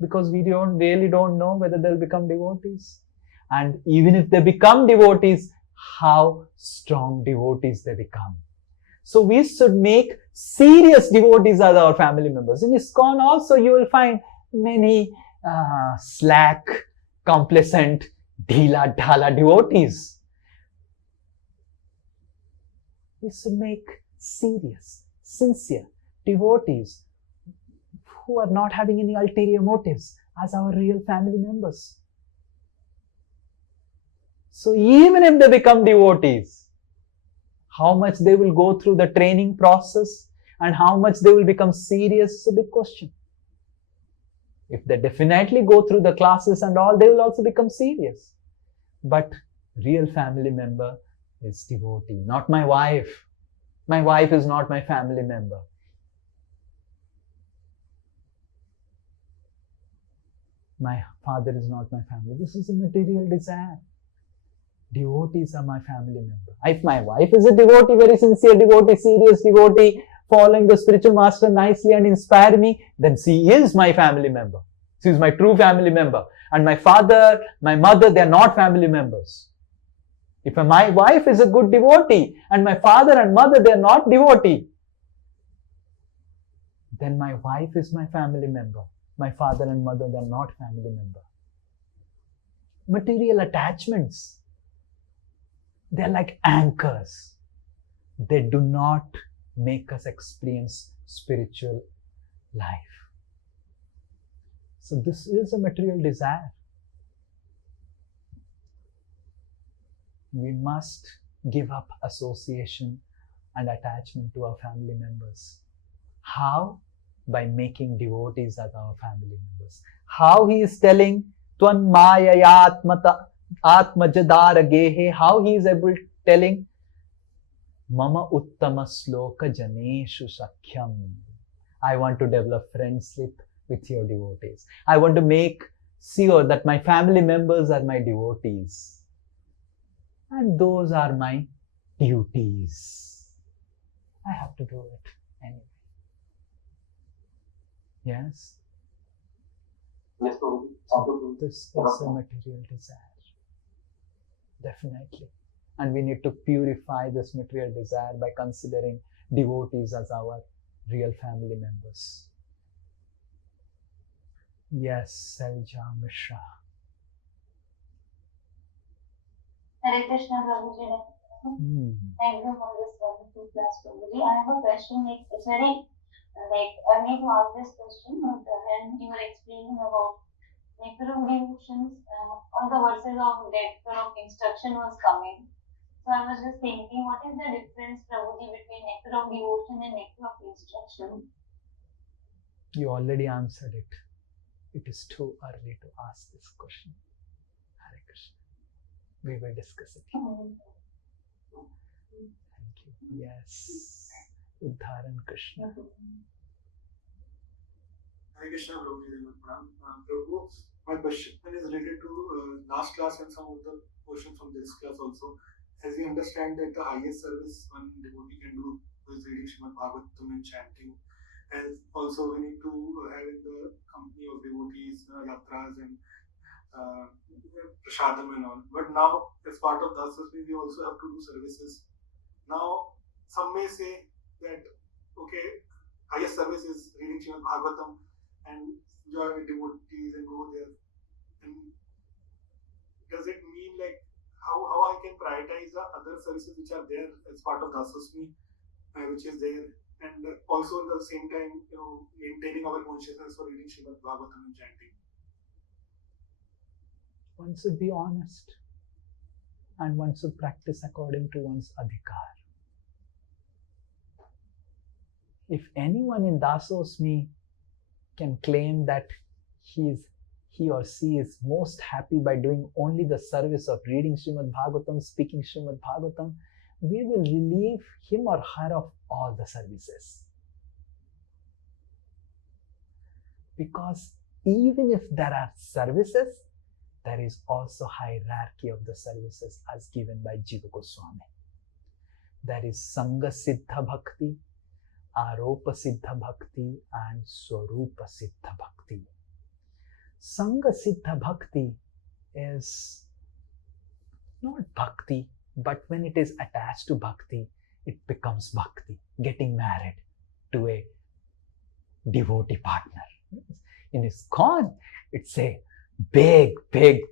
because we really don't know whether they'll become devotees. And even if they become devotees, how strong devotees they become. So we should make serious devotees as our family members. In ISKCON also you will find many slack, complacent, dhila dhala devotees. We should make serious, sincere devotees who are not having any ulterior motives as our real family members. So even if they become devotees, how much they will go through the training process and how much they will become serious is a big question. If they definitely go through the classes and all, they will also become serious. But real family member is devotee, not my wife. My wife is not my family member. My father is not my family. This is a material desire. Devotees are my family member. If my wife is a devotee, very sincere devotee, serious devotee, following the spiritual master nicely and inspire me, then she is my family member. She is my true family member. And my father, my mother, they are not family members. If my wife is a good devotee and my father and mother, they are not devotee, then my wife is my family member. My father and mother, they are not family member. Material attachments, they are like anchors. They do not make us experience spiritual life. So this is a material desire. We must give up association and attachment to our family members. How? By making devotees as our family members. How he is telling, Twan mayayatmata atmajadara gehe, how he is able telling, Mama uttama sloka janeshu sakhyam. I want to develop friendship with your devotees. I want to make sure that my family members are my devotees. And those are my duties. I have to do it anyway. Yes? Yes, Prabhuji. So this is a material desire. Definitely. And we need to purify this material desire by considering devotees as our real family members. Yes, Selja Mishra. Hare Krishna, Prabhuji. Thank you for this wonderful class, Prabhuji. I have a question. It's very, I need to ask this question. When you were explaining about nectar of devotions, all the verses of nectar of instruction was coming. So I was just thinking, what is the difference, Prabhuji, between nectar of devotion and nectar of instruction? You already answered it. It is too early to ask this question. Hare Krishna. We will discuss it. Thank you. Yes. Uddharan Krishna. Hare Krishna, Prabhu. My question is related to last class and some of the portions from this class also. As we understand that the highest service one devotee can do is reading Srimad Bhagavatam and chanting. And also we need to have in the company of devotees, yatras and prasadam and all. But now, as part of Dasasmi, we also have to do services. Now, some may say that, okay, highest service is reading Srimad Bhagavatam and enjoy with devotees and go there. And does it mean like how I can prioritize the other services which are there as part of Dasasmi, which is there, and also at the same time, maintaining our consciousness for reading Srimad Bhagavatam and chanting? One should be honest and one should practice according to one's adhikar. If anyone in Dasosmi can claim that he or she is most happy by doing only the service of reading Srimad Bhagavatam, speaking Srimad Bhagavatam, we will relieve him or her of all the services. Because even if there are services, there is also hierarchy of the services as given by Jiva Goswami. There is Sangha Siddha Bhakti, Aropa Siddha Bhakti and Swarupa Siddha Bhakti. Sangha Siddha Bhakti is not Bhakti, but when it is attached to Bhakti, it becomes Bhakti, getting married to a devotee partner. In ISKCON, it's a big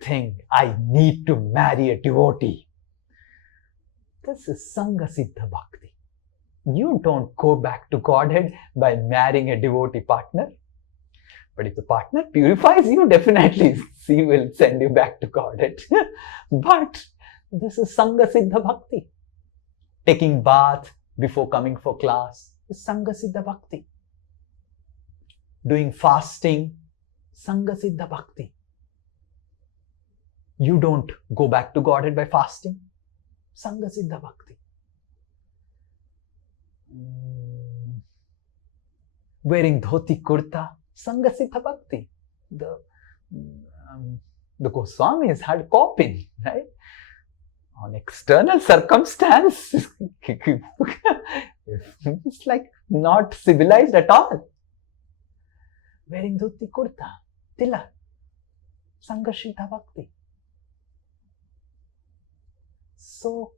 thing. I need to marry a devotee. This is Sangha Siddha Bhakti. You don't go back to Godhead by marrying a devotee partner. But if the partner purifies you, definitely she will send you back to Godhead. But this is Sangha Siddha Bhakti. Taking bath before coming for class is Sangha Siddha Bhakti. Doing fasting, Sangha Siddha Bhakti. You don't go back to Godhead by fasting, Sangha Siddha Bhakti. Wearing dhoti kurta, Sangha Siddha Bhakti. The Goswamis had coping, right? On external circumstance, it's like not civilized at all. Wearing dhoti kurta, tila, Sangha Siddha Bhakti. So,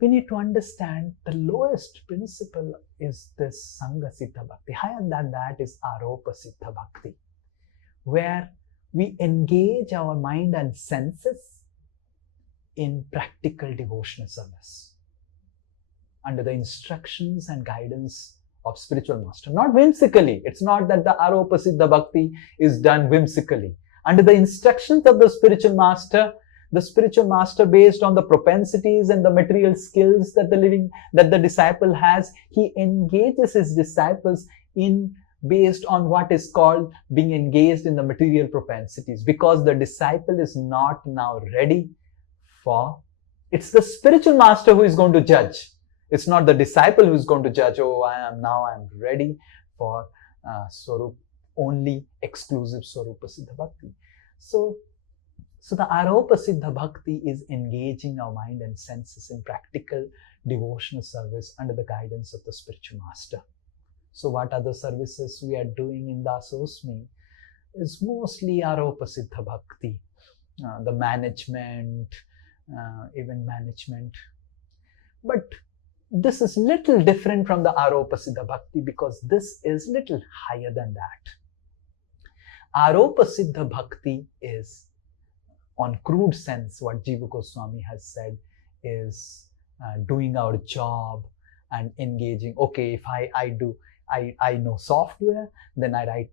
we need to understand the lowest principle is this Sangha Siddha Bhakti. Higher than that is Aropa Siddha Bhakti, where we engage our mind and senses in practical devotional service under the instructions and guidance of spiritual master. Not whimsically. It's not that the Aropa Siddha Bhakti is done whimsically. Under the instructions of the spiritual master based on the propensities and the material skills that the disciple has, he engages his disciples in based on what is called being engaged in the material propensities, because the disciple is not now ready for, it's the spiritual master who is going to judge. It's not the disciple who is going to judge, oh, I'm ready for Swarup, only exclusive Swarupa Siddha Bhakti. So the Aropa Siddha Bhakti is engaging our mind and senses in practical devotional service under the guidance of the spiritual master. So what other services we are doing in Dasosmi is mostly Aropa Siddha Bhakti, the management, event management. But this is little different from the Aropa Siddha Bhakti because this is little higher than that. Aropa Siddha Bhakti is, on crude sense, what Jiva Goswami has said is doing our job and engaging. Okay, if I know software, then I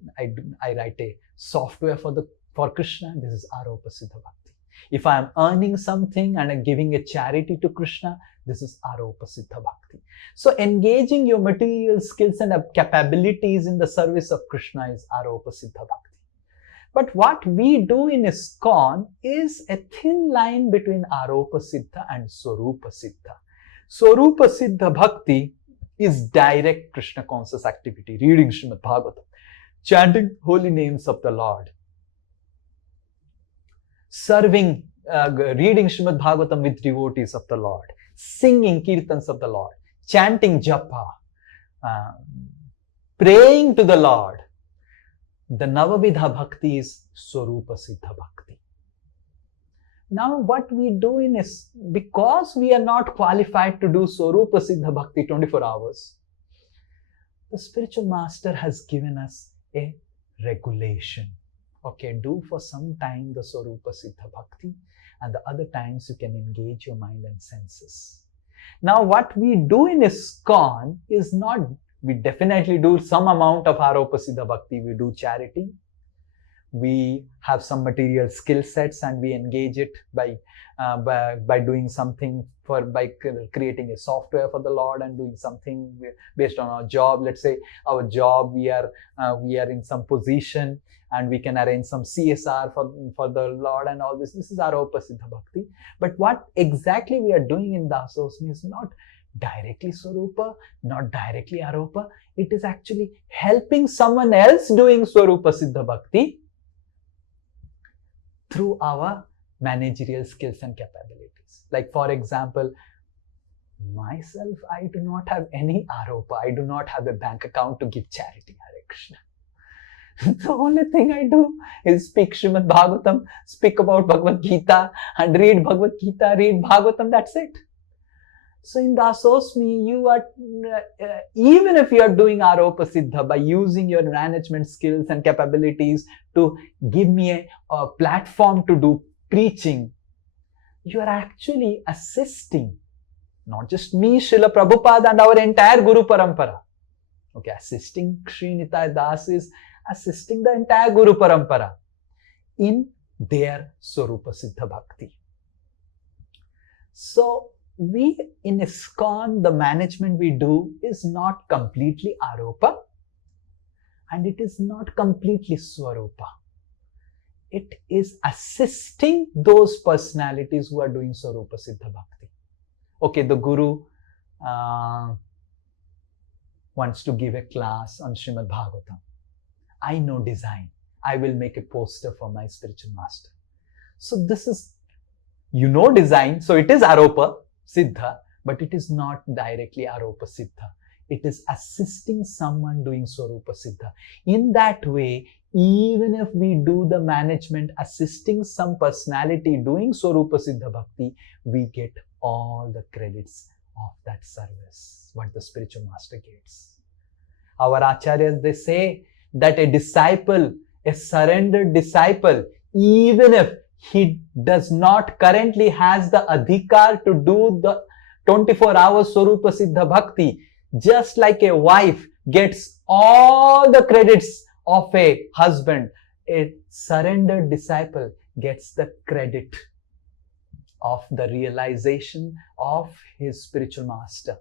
write a software for Krishna. This is Aropa Siddha Bhakti. If I am earning something and I'm giving a charity to Krishna, this is Aropa Siddha Bhakti. So engaging your material skills and capabilities in the service of Krishna is Aropa Siddha Bhakti. But what we do in ISKCON is a thin line between Aropa Siddha and Swarupa Siddha. Swarupa Siddha Bhakti is direct Krishna conscious activity, reading Srimad Bhagavatam, chanting holy names of the Lord, serving, reading Srimad Bhagavatam with devotees of the Lord, singing kirtans of the Lord, chanting japa, praying to the Lord. The Navavidha Bhakti is Swarupa Siddha Bhakti. Now what we do is, because we are not qualified to do Swarupa Siddha Bhakti 24 hours, the spiritual master has given us a regulation. Okay, do for some time the Swarupa Siddha Bhakti, and the other times you can engage your mind and senses. Now what we do in ISKCON is not, we definitely do some amount of Aropa Siddha Bhakti. We do charity. We have some material skill sets and we engage it by doing something, by creating a software for the Lord and doing something based on our job. Let's say our job, we are in some position and we can arrange some CSR for the Lord and all this. This is Aropa Siddha Bhakti. But what exactly we are doing in Dasosmi is not directly Swarupa, not directly Aropa. It is actually helping someone else doing Swarupa Siddha Bhakti through our managerial skills and capabilities. Like for example, myself, I do not have any Aropa. I do not have a bank account to give charity. Hare Krishna. The only thing I do is speak Srimad Bhagavatam, speak about Bhagavad Gita and read Bhagavad Gita, read Bhagavatam, that's it. So in Dasosmi, you are, even if you are doing Aropa Siddha by using your management skills and capabilities to give me a platform to do preaching, you are actually assisting not just me, Srila Prabhupada and our entire Guru Parampara. Okay, assisting Sri Nitai Das is assisting the entire Guru Parampara in their Swarupa Siddha Bhakti. So, we in ISKCON, the management we do is not completely Aropa and it is not completely Swarupa. It is assisting those personalities who are doing Swarupa Siddha Bhakti. Okay, the Guru wants to give a class on Srimad Bhagavatam. I know design. I will make a poster for my spiritual master. So this is, you know design, so it is Aropa Siddha, but it is not directly Aropa Siddha. It is assisting someone doing Swarupa Siddha. In that way, even if we do the management assisting some personality doing Swarupa Siddha Bhakti, we get all the credits of that service, what the spiritual master gets. Our acharyas, they say that a disciple, a surrendered disciple, even if he does not currently has the adhikar to do the 24 hours Swarupa Siddha Bhakti, just like a wife gets all the credits of a husband, a surrendered disciple gets the credit of the realization of his spiritual master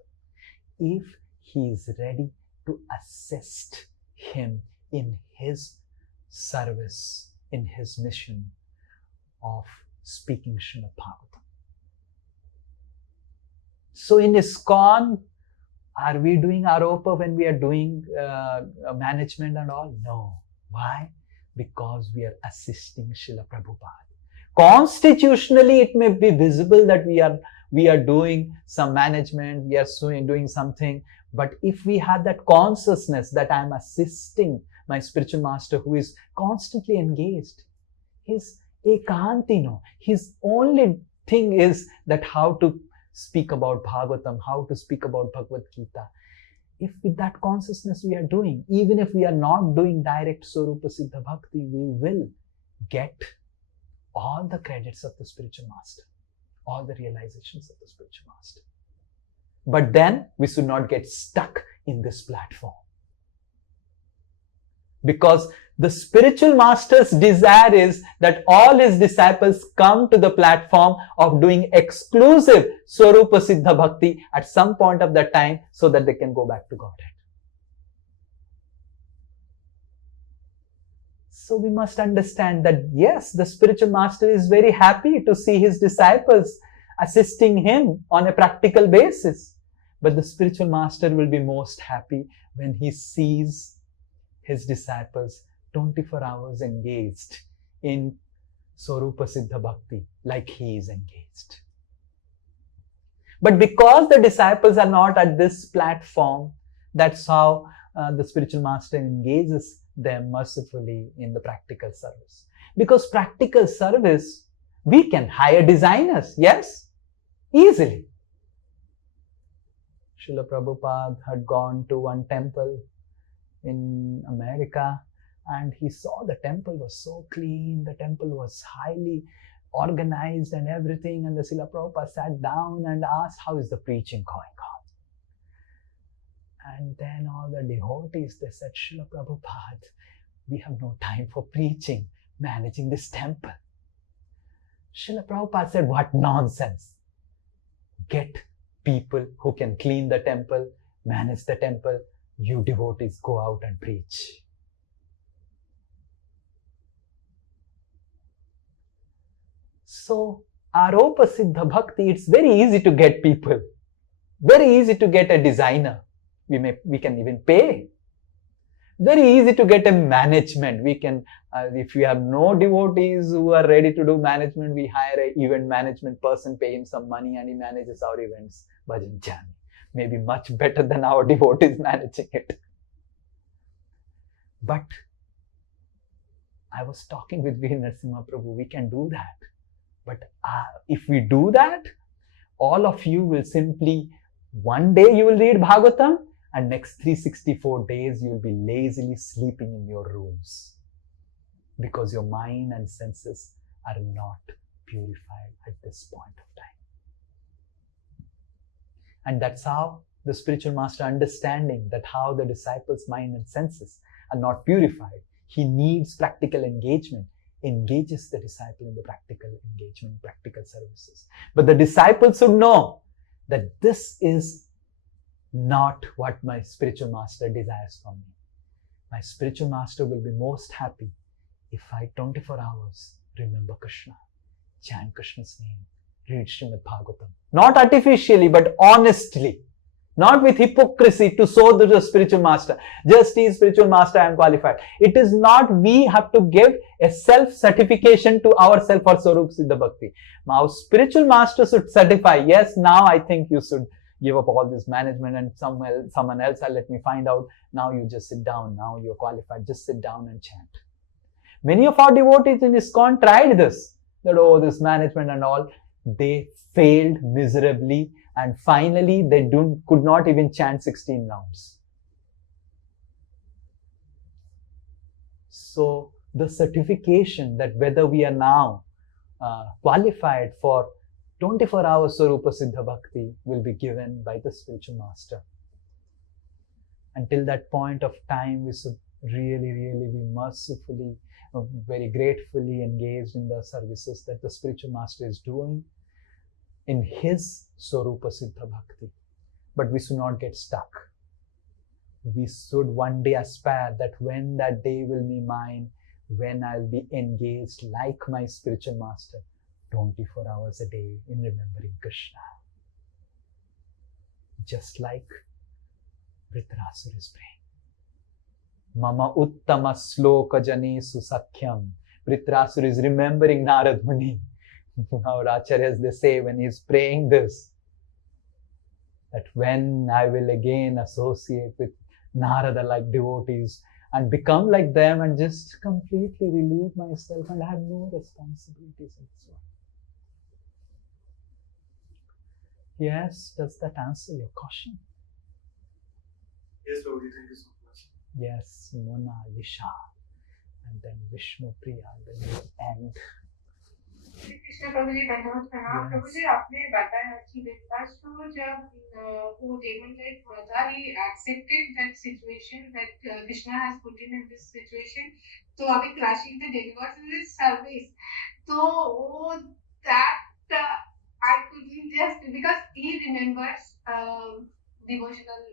if he is ready to assist him in his service, in his mission of speaking Srimad Bhagavatam. So in ISKCON, are we doing Aropa when we are doing management and all? No. Why? Because we are assisting Srila Prabhupada. Constitutionally, it may be visible that we are doing some management, we are doing something. But if we have that consciousness that I am assisting my spiritual master who is constantly engaged, his ekantino, his only thing is that how to speak about Bhagavatam, how to speak about Bhagavad Gita. If with that consciousness we are doing, even if we are not doing direct Swarupa Siddha Bhakti, we will get all the credits of the spiritual master, all the realizations of the spiritual master. But then we should not get stuck in this platform. Because the spiritual master's desire is that all his disciples come to the platform of doing exclusive Swarupa Siddha Bhakti at some point of that time so that they can go back to Godhead. So we must understand that yes, the spiritual master is very happy to see his disciples assisting him on a practical basis. But the spiritual master will be most happy when he sees his disciples 24 hours engaged in Swarupa Siddha Bhakti like he is engaged. But because the disciples are not at this platform, that's how the spiritual master engages them mercifully in the practical service. Because practical service, we can hire designers, yes, easily. Srila Prabhupada had gone to one temple in America and he saw the temple was so clean, the temple was highly organized and everything, and the Srila Prabhupada sat down and asked, how is the preaching going on? And then all the devotees, they said, Srila Prabhupada, we have no time for preaching, managing this temple. Srila Prabhupada said, what nonsense. Get people who can clean the temple, manage the temple, you devotees go out and preach. So, Aropa Siddha Bhakti, it's very easy to get people. Very easy to get a designer. We can even pay. Very easy to get a management. We can, if we have no devotees who are ready to do management, we hire an event management person, pay him some money and he manages our events. Bhajan Jani. Maybe much better than our devotees managing it. But I was talking with Veer Narasimha Prabhu, we can do that. But if we do that, all of you will simply, one day you will read Bhagavatam and next 364 days you will be lazily sleeping in your rooms. Because your mind and senses are not purified at this point of time. And that's how the spiritual master, understanding that how the disciples' mind and senses are not purified, he needs practical engagement, engages the disciple in the practical engagement, practical services. But the disciple should know that this is not what my spiritual master desires from me. My spiritual master will be most happy if I 24 hours remember Krishna, chant Krishna's name, read Srimad Bhagavatam. Not artificially, but honestly. Not with hypocrisy to show to the spiritual master. Just he is spiritual master, I am qualified. It is not we have to give a self-certification to ourselves for Swarup Siddha Bhakti. Our spiritual master should certify, yes, now I think you should give up all this management and someone else will let me find out. Now you just sit down. Now you're qualified. Just sit down and chant. Many of our devotees in ISKCON tried this. That, oh, this management and all. They failed miserably. And finally, they could not even chant 16 rounds. So, the certification that whether we are now qualified for 24 hours Swarupa Siddha Bhakti will be given by the spiritual master. Until that point of time, we should really, really be mercifully, very gratefully engaged in the services that the spiritual master is doing in his Swarupa Siddha Bhakti. But we should not get stuck. We should one day aspire that when that day will be mine, when I'll be engaged like my spiritual master, 24 hours a day in remembering Krishna. Just like Vritrasura is praying. Mama uttama sloka janesu sakhyam. Vritrasura is remembering Narad Muni. Our acharyas, they say when he's praying this, that when I will again associate with Narada-like devotees and become like them and just completely relieve myself and have no responsibilities in this world. Yes, does that answer your question? Yes, Prabhuji, thank you so much. Yes, Mona Lisha, and then Vishnu Priya, then you end. Shri Krishna प्रभु जी धन्यवाद प्रणाम प्रभु जी आपने बताया कि Vritrasura जब वो demon like हुआ था he accepted that situation that Krishna has put him in this situation तो अभी crashing the delivers in this service तो वो that I couldn't just because he remembers devotional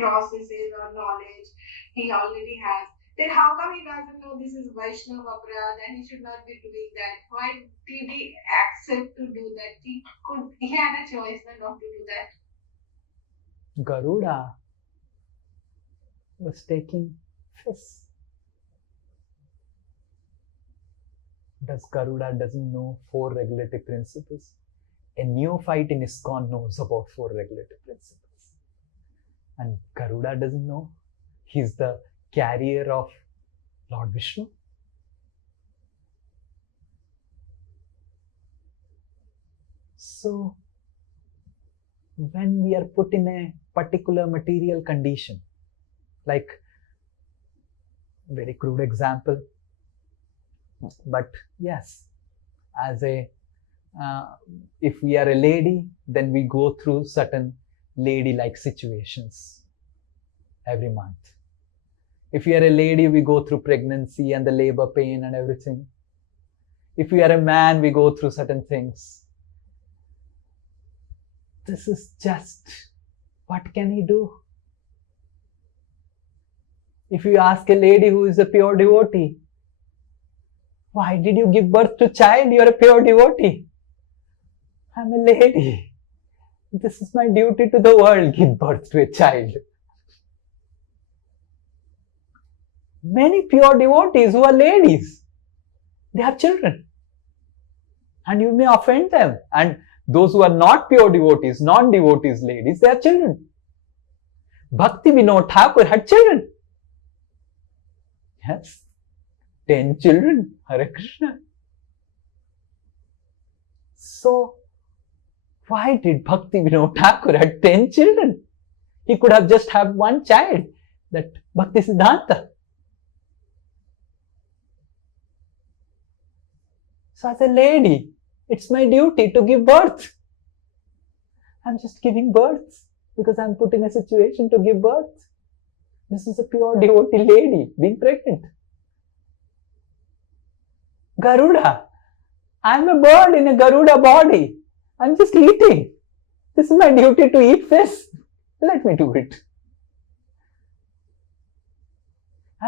processes or knowledge he already has. Then how come he doesn't know this is Vaishnava Aparad and he should not be doing that? Why did he accept to do that? He had a choice not to do that. Garuda. was taking fish. Does Garuda doesn't know 4 regulative principles? A neophyte in ISKCON knows about 4 regulative principles. And Garuda doesn't know. He's the carrier of Lord Vishnu. So, when we are put in a particular material condition, like very crude example, but yes, as a if we are a lady, then we go through certain lady-like situations every month. If we are a lady, we go through pregnancy and the labor pain and everything. If we are a man, we go through certain things. This is just, what can he do? If you ask a lady who is a pure devotee, why did you give birth to a child? You are a pure devotee. I'm a lady. This is my duty to the world, give birth to a child. Many pure devotees who are ladies, they have children. And you may offend them. And those who are not pure devotees, non-devotees ladies, they have children. Bhakti Vinod Thakur had children. Yes, 10 children, Hare Krishna. So, why did Bhakti Vinod Thakur had 10 children? He could have just had one child, that Bhakti Siddhanta. So as a lady, it's my duty to give birth. I'm just giving birth because I'm put in a situation to give birth. This is a pure devotee lady being pregnant. Garuda. I'm a bird in a Garuda body. I'm just eating. This is my duty to eat fish. Let me do it.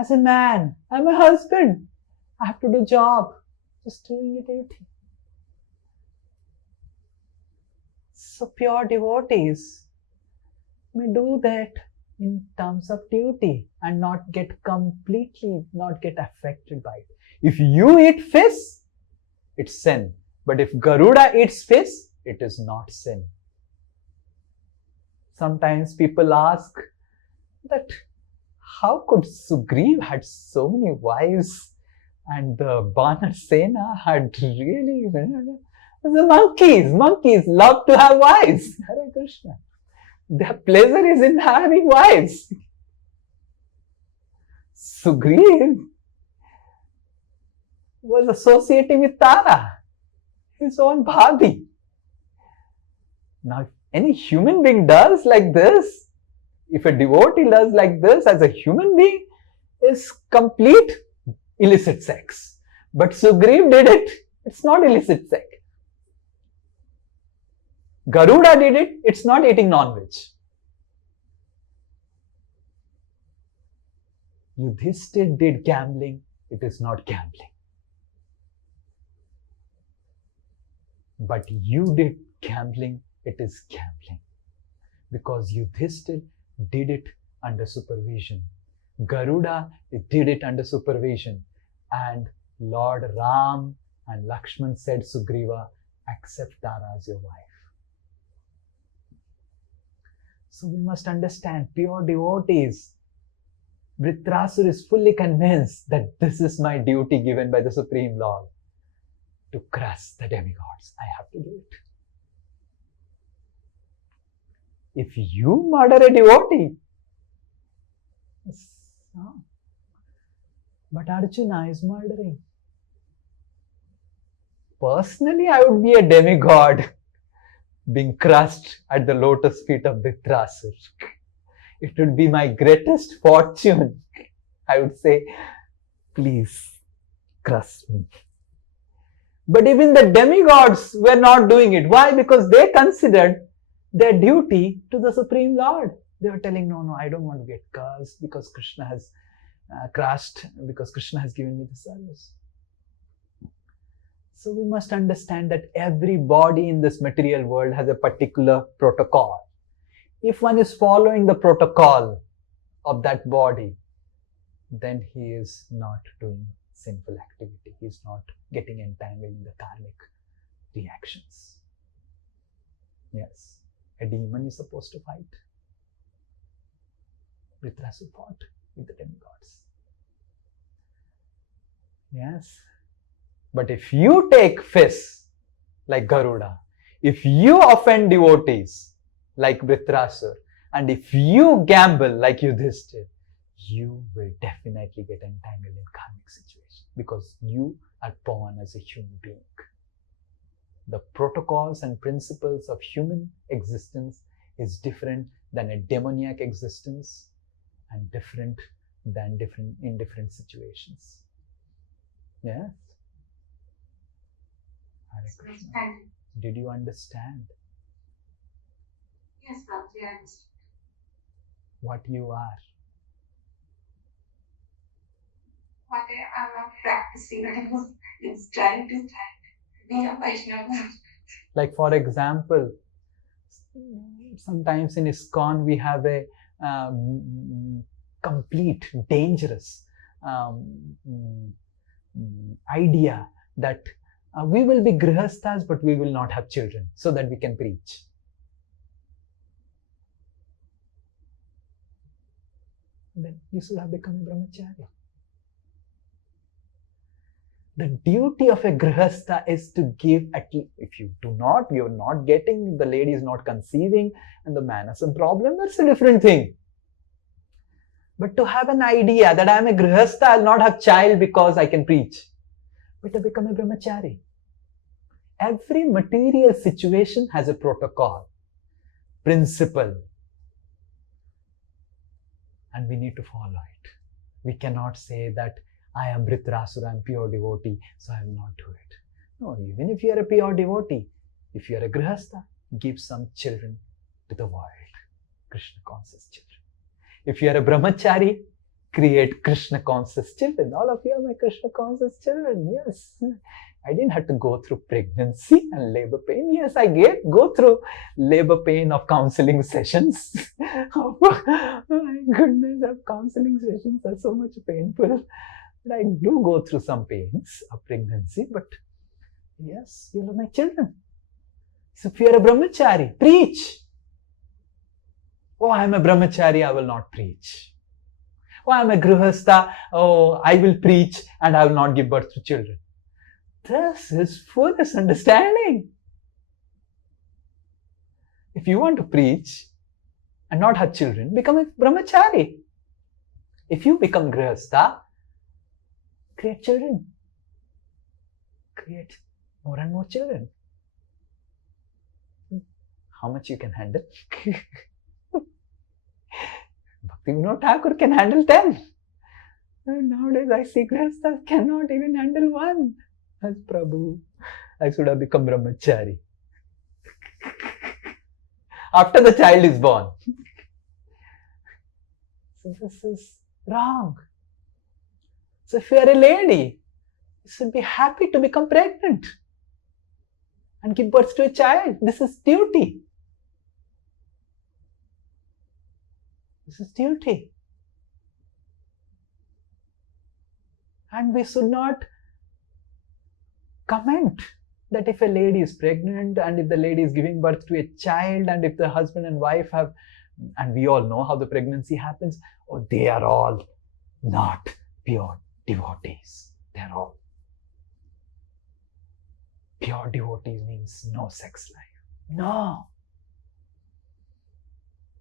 As a man, I'm a husband. I have to do job. Just doing a duty. So pure devotees may do that in terms of duty and not get affected by it. If you eat fish, it's sin. But if Garuda eats fish, it is not sin. Sometimes people ask that how could Sugriv had so many wives and the Banar Sena had really... The monkeys love to have wives. Hare Krishna. Their pleasure is in having wives. Sugriv was associating with Tara, his own Bhabi. Now, if any human being does like this, if a devotee does like this as a human being, is complete illicit sex. But Sugriv did it. It's not illicit sex. Garuda did it. It's not eating non-veg. Yudhishthir did gambling. It is not gambling. But you did gambling. It is gambling. Because Yudhishthir did it under supervision. Garuda did it under supervision. And Lord Ram and Lakshman said, Sugriva, accept Tara as your wife. So we must understand, pure devotees, Vritrasura is fully convinced that this is my duty given by the Supreme Lord, to crush the demigods. I have to do it. If you murder a devotee, but Arjuna is murdering. Personally, I would be a demigod being crushed at the lotus feet of Vritrasura. It would be my greatest fortune. I would say, please crush me. But even the demigods were not doing it. Why? Because they considered their duty to the Supreme Lord. They were telling, no, I don't want to get cursed because Krishna has crushed, because Krishna has given me the service. So we must understand that every body in this material world has a particular protocol. If one is following the protocol of that body, then he is not doing sinful activity. He is not getting entangled in the karmic reactions. Yes, a demon is supposed to fight. Vritrasura fought with the demigods. Yes. But if you take fists like Garuda, if you offend devotees like Vritrasura, and if you gamble like Yudhishthira, you will definitely get entangled in karmic situation because you are born as a human being. The protocols and principles of human existence is different than a demoniac existence and different than in different situations. Yes. Hare Krishna. Thank you. Did you understand Yes, Bhakti, I understand. what you are? What I'm not practicing, I was trying to be a Vaishnava. Like for example, sometimes in ISKCON we have a complete dangerous idea that we will be grihasthas but we will not have children so that we can preach. Then you should have become a brahmachari. The duty of a grihastha is to give at least, if you do not, you're not getting, the lady is not conceiving and the man has some problem, that's a different thing. But to have an idea that I am a grihastha, I'll not have child because I can preach. But to become a brahmachari. Every material situation has a protocol, principle. And we need to follow it. We cannot say that I am Vritrasura, I am pure devotee, so I will not do it. No, even if you are a pure devotee, if you are a grihastha, give some children to the world. Krishna conscious children. If you are a brahmachari, create Krishna conscious children. All of you are my Krishna conscious children. Yes. I didn't have to go through pregnancy and labor pain. Yes, I go through labor pain of counseling sessions. Oh my goodness, counseling sessions are so much painful. But I do go through some pains of pregnancy. But yes, you are my children. So if you are a brahmachari, preach. Oh, I am a brahmachari, I will not preach. Oh, I am a grihastha, oh, I will preach and I will not give birth to children. This is foolish understanding. If you want to preach and not have children, become a brahmachari. If you become grihastha, create children. Create more and more children. How much you can handle? Bhakti Vinod Thakur can handle 10. Nowadays I see grihasthas cannot even handle 1. As Prabhu, I should have become brahmachari. After the child is born. So this is wrong. So if you are a lady, you should be happy to become pregnant and give birth to a child. This is duty. This is duty. And we should not comment that if a lady is pregnant and if the lady is giving birth to a child and if the husband and wife have, and we all know how the pregnancy happens, oh, they are all not pure devotees. They are all. Pure devotees means no sex life. No.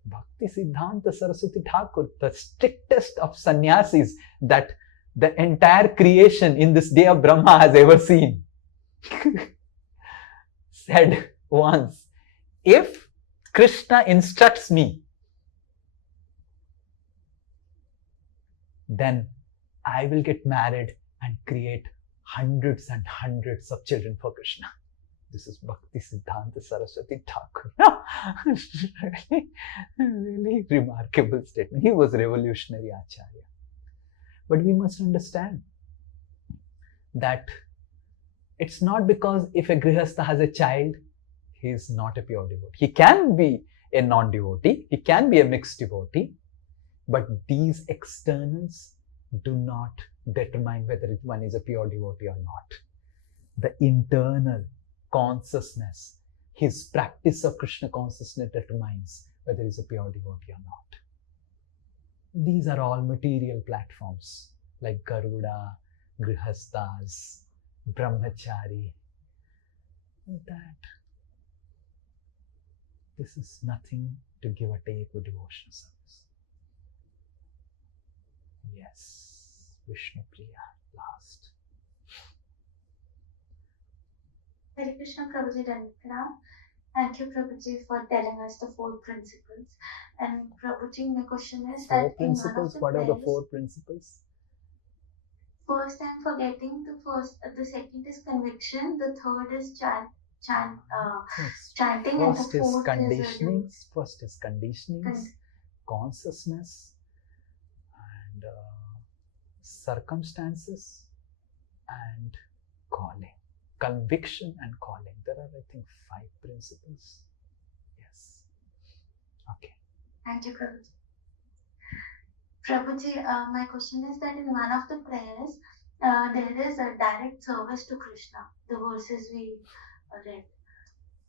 Bhakti Siddhanta Saraswati Thakur, the strictest of sannyasis that the entire creation in this day of Brahma has ever seen, said once, if Krishna instructs me, then I will get married and create hundreds and hundreds of children for Krishna. This is Bhakti Siddhanta Saraswati Thakur. Really remarkable statement. He was revolutionary Acharya. But we must understand that it's not because if a grihastha has a child, he is not a pure devotee. He can be a non-devotee. He can be a mixed devotee. But these externals do not determine whether one is a pure devotee or not. The internal consciousness, his practice of Krishna consciousness determines whether he's a pure devotee or not. These are all material platforms like Garuda, Grihastas, Brahmachari. That this is nothing to give or take with devotional service. Yes, Vishnu Priya, last. Hare Krishna Prabhuji Dandakara. Thank you Prabhuji for telling us the 4 principles. And Prabhuji, my question is that 4 principles, what are the 4 principles? First I'm forgetting the second is conviction, the third is chanting, First and the is fourth conditionings. First is conditionings, consciousness, and circumstances, and calling. Conviction and calling. There are, I think, 5 principles. Yes. Okay. Thank you, Prabhuji. Prabhuji, my question is that in one of the prayers, there is a direct service to Krishna, the verses we read.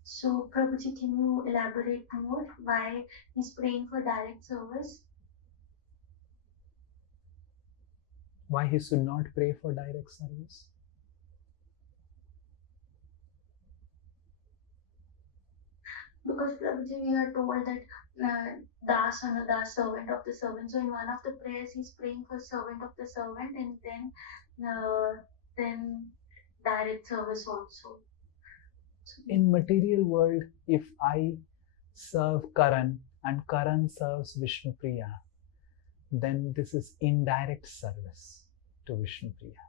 So, Prabhuji, can you elaborate more why he's praying for direct service? Why he should not pray for direct service? Because Prabhuji, we are told that Das Anudas, servant of the servant. So in one of the prayers, he's praying for servant of the servant, and then direct service also. In material world, if I serve Karan and Karan serves Vishnu Priya, then this is indirect service to Vishnu Priya,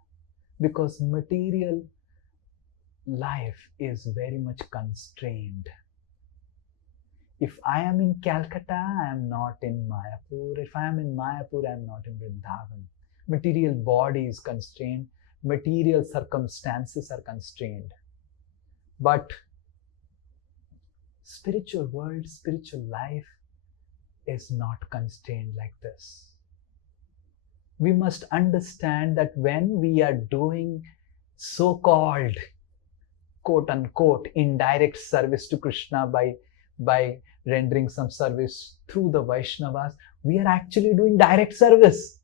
because material life is very much constrained. If I am in Calcutta, I am not in Mayapur. If I am in Mayapur, I am not in Vrindavan. Material body is constrained. Material circumstances are constrained. But spiritual world, spiritual life is not constrained like this. We must understand that when we are doing so-called, quote-unquote, indirect service to Krishna by rendering some service through the Vaishnavas, we are actually doing direct service.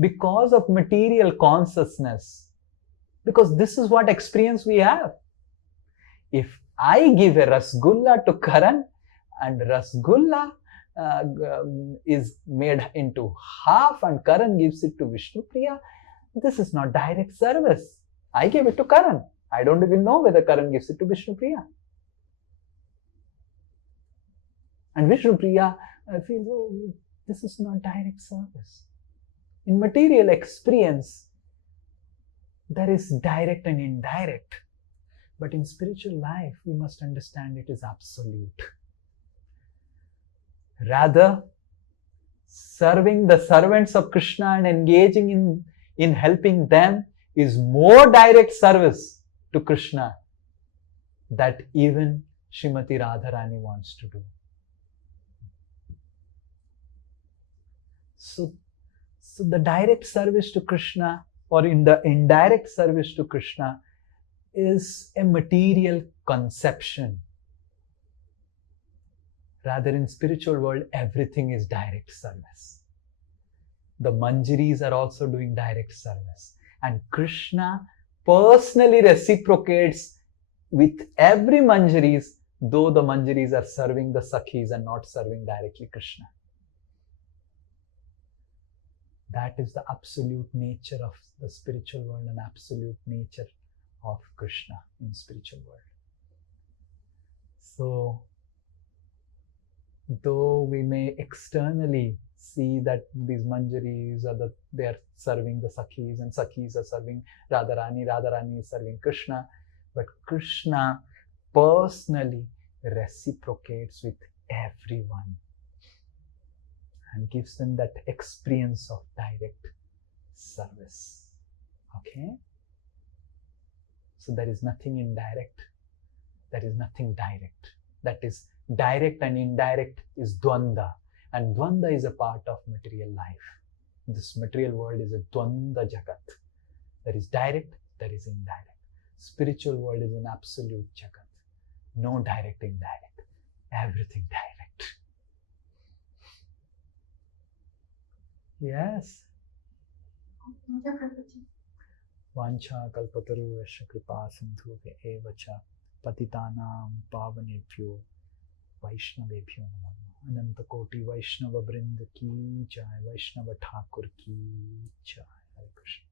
Because of material consciousness, because this is what experience we have. If I give a Rasgulla to Karan and Rasgulla is made into half and Karan gives it to Vishnu Priya, this is not direct service. I gave it to Karan. I don't even know whether Karan gives it to Vishnu Priya. And Vishnu Priya feels, oh, this is not direct service. In material experience, there is direct and indirect. But in spiritual life, we must understand it is absolute. Rather, serving the servants of Krishna and engaging in helping them is more direct service to Krishna that even Srimati Radharani wants to do. So the direct service to Krishna, or in the indirect service to Krishna, is a material conception. Rather, in spiritual world, everything is direct service. The Manjaris are also doing direct service. And Krishna personally reciprocates with every Manjaris, though the Manjaris are serving the Sakhis and not serving directly Krishna. That is the absolute nature of the spiritual world and absolute nature of Krishna in spiritual world. So, though we may externally see that these Manjaris they are serving the Sakhis and Sakhis are serving Radharani, Radharani is serving Krishna, but Krishna personally reciprocates with everyone and gives them that experience of direct service. Okay? So there is nothing indirect, there is nothing direct. That is Direct and indirect is Dvanda. And Dvanda is a part of material life. This material world is a Dvanda Jagat. There is direct, there is indirect. Spiritual world is an absolute Jagat. No direct, indirect. Everything direct. Yes. Vancha kalpataruvasya kripa sindhuve evacha patitanam pavanebhyo Vaishnavebhyo Namah. Ananta Koti Vaishnava Brinda Ki Jai. Vaishnava Thakur Ki Jai. Hare Krishna.